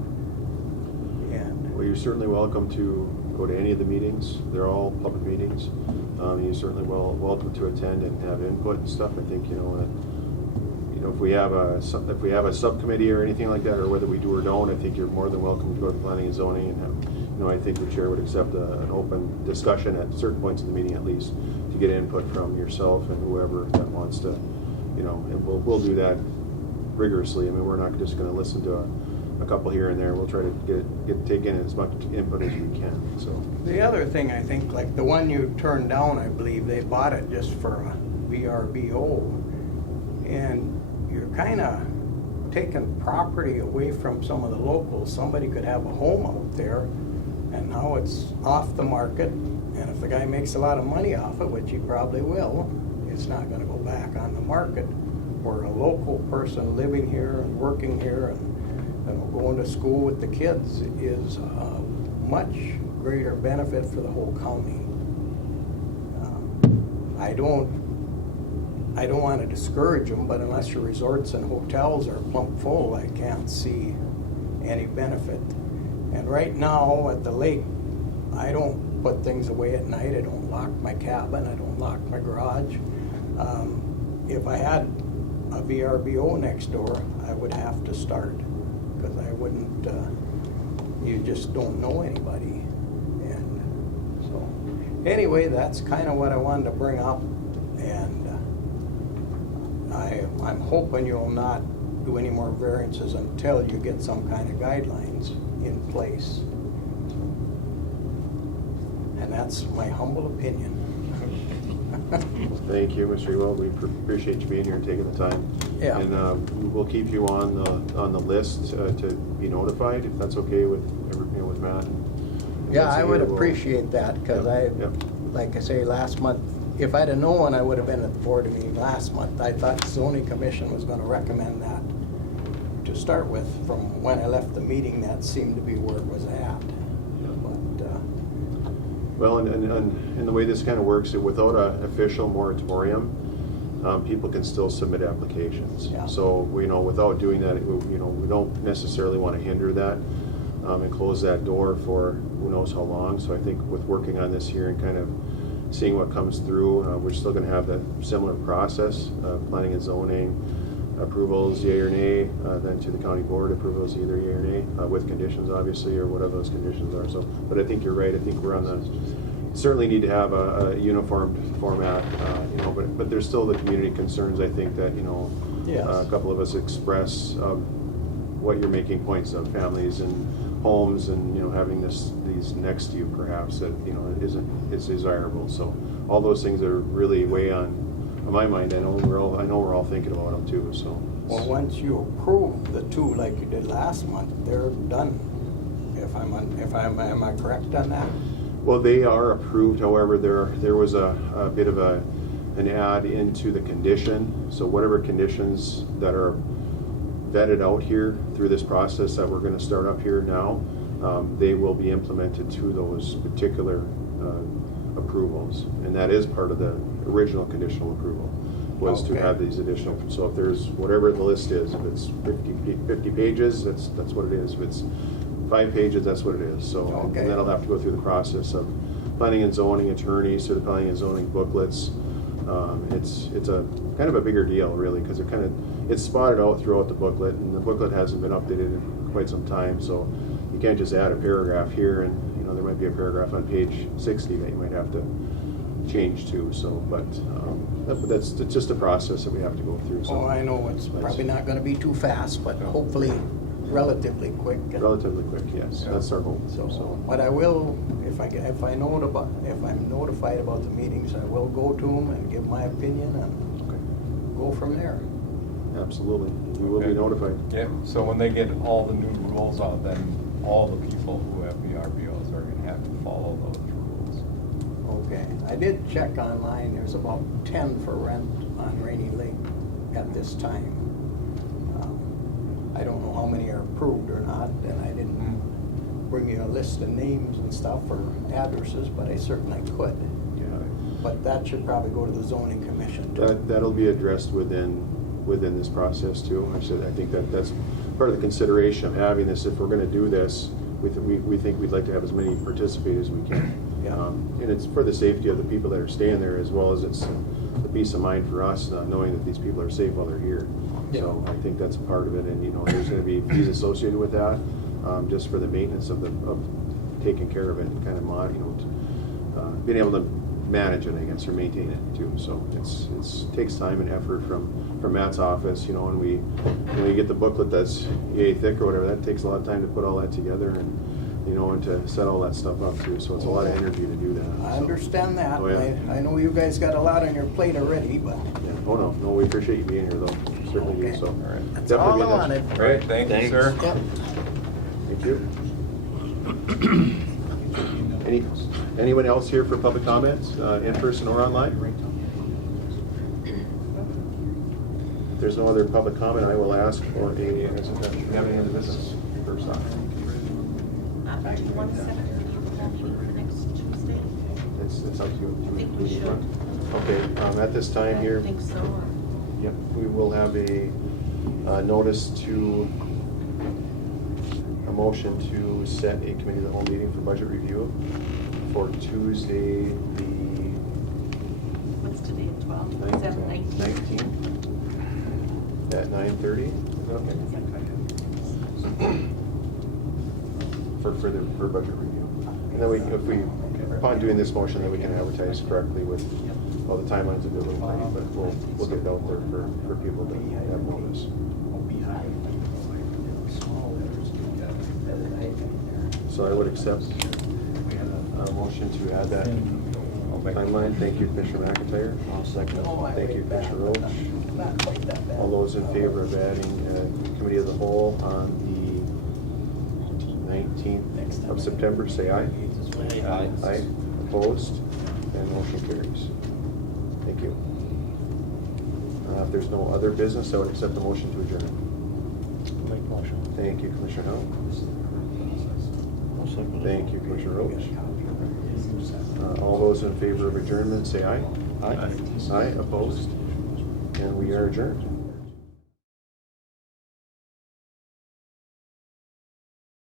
And Well, you're certainly welcome to go to any of the meetings. They're all public meetings. You're certainly welcome to attend and have input and stuff. I think, if we have a subcommittee or anything like that, or whether we do or don't, I think you're more than welcome to go to planning and zoning and have, I think the chair would accept an open discussion at certain points in the meeting at least to get input from yourself and whoever that wants to, and we'll do that rigorously. I mean, we're not just going to listen to a couple here and there. We'll try to take in as much input as we can, so. The other thing, I think, like the one you turned down, I believe, they bought it just for a VRBO. And you're kind of taking property away from some of the locals. Somebody could have a home out there, and now it's off the market. And if the guy makes a lot of money off it, which he probably will, it's not going to go back on the market. Where a local person living here and working here and going to school with the kids is a much greater benefit for the whole county. I don't want to discourage them, but unless your resorts and hotels are plump full, I can't see any benefit. And right now at the lake, I don't put things away at night. I don't lock my cabin. I don't lock my garage. If I had a VRBO next door, I would have to start, because I wouldn't, you just don't know anybody. And so, anyway, that's kind of what I wanted to bring up, and I'm hoping you'll not do any more variances until you get some kind of guidelines in place. And that's my humble opinion. Thank you, Mr. Ewell. We appreciate you being here and taking the time. Yeah. And we'll keep you on the list to be notified, if that's okay with with Matt. Yeah, I would We'll- appreciate that, because like I say, last month, if I'd have known, I would have been at the board meeting last month. I thought the zoning commission was going to recommend that to start with. From when I left the meeting, that seemed to be where it was at. But Well, and the way this kind of works, without an official moratorium, people can still submit applications. Yeah. So, without doing that, we don't necessarily want to hinder that and close that door for who knows how long. So I think with working on this here and kind of seeing what comes through, we're still going to have that similar process, planning and zoning, approvals, yea or nay, then to the county board, approvals either yea or nay, with conditions obviously, or whatever those conditions are. So, but I think you're right. I think we're on certainly need to have a uniform format, but there's still the community concerns, I think, that, Yes. a couple of us express what you're making points of, families and homes and, having these next to you perhaps that, it's desirable. So all those things are really weigh on my mind. I know we're all thinking about them too, so. well, once you approve the two like you did last month, they're done. Am I correct on that? Well, they are approved. However, there was a bit of an add into the condition. So whatever conditions that are vetted out here through this process that we're going to start up here now, they will be implemented to those particular approvals. And that is part of the original conditional approval, was to Okay. have these additional. So if there's whatever the list is, if it's 50 pages, that's what it is. If it's 5 pages, that's what it is. So Okay. and then I'll have to go through the process of planning and zoning attorneys to the planning and zoning booklets. It's a kind of a bigger deal, really, because it's spotted out throughout the booklet, and the booklet hasn't been updated in quite some time. So you can't just add a paragraph here, and there might be a paragraph on page 60 that you might have to change to. So, but it's just a process that we have to go through. So Oh, I know it's probably not going to be too fast, but hopefully relatively quick. relatively quick, yes. That's our goal. So, but I will, if I'm notified about the meetings, I will go to them and give my opinion and go from there. Absolutely, we will be Okay. notified. Yeah, so when they get all the new rules out, then all the people who have VRBOs are gonna have to follow those rules. Okay. I did check online. There's about 10 for rent on Rainy Lake at this time. I don't know how many are approved or not, and I didn't bring you a list of names and stuff or addresses, but I certainly could. Yeah. But that should probably go to the zoning commission too. That'll be addressed within this process too. I think that's part of the consideration of having this. If we're going to do this, we think we'd like to have as many participate as we can. Yeah. And it's for the safety of the people that are staying there, as well as it's the peace of mind for us, knowing that these people are safe while they're here. So I think that's a part of it, and there's going to be fees associated with that, just for the maintenance of taking care of it, and kind of being able to manage it, I guess, or maintain it too. So it's takes time and effort from Matt's office, you know, and when you get the booklet that's yay thick or whatever, that takes a lot of time to put all that together and, you know, and to set all that stuff up too. So it's a lot of energy to do that. I so. understand that. Oh, yeah. I know you guys got a lot on your plate already, but Yeah. Oh, no, we appreciate you being here though. Certainly do, Okay. so. All right. that's Definitely all I be in touch. wanted. All right, thank you, sir. Yep. Thank you. Anyone else here for public comments, in person or online? If there's no other public comment, I will ask for a, do you have any other business first off? Do you want to set a meeting for next Tuesday? It's up to you. I think we should. Okay, at this time here, I think so. yep, we will have a notice to, a motion to set a committee of the whole meeting for budget review for Tuesday, What's today, 12? the 19? 19th at 9:30. Is that okay? For budget review. And then upon doing this motion, then we can advertise correctly with, well, the timelines will be a little late, but we'll get it out there for people to have notice. So I would accept a motion to add that timeline. Thank you, Commissioner McIntyre. I'll second. Thank you, Commissioner Roach. Not quite that bad. All those in favor of adding a committee of the whole on the 19th of September, say aye. Aye. Aye. Opposed? And motion carries. Thank you. If there's no other business, I would accept the motion to adjourn. Make motion. Thank you, Commissioner Howell. I'll second. Thank you, Commissioner Roach. All those in favor of adjournment, say aye. Aye. Aye, opposed? And we are adjourned.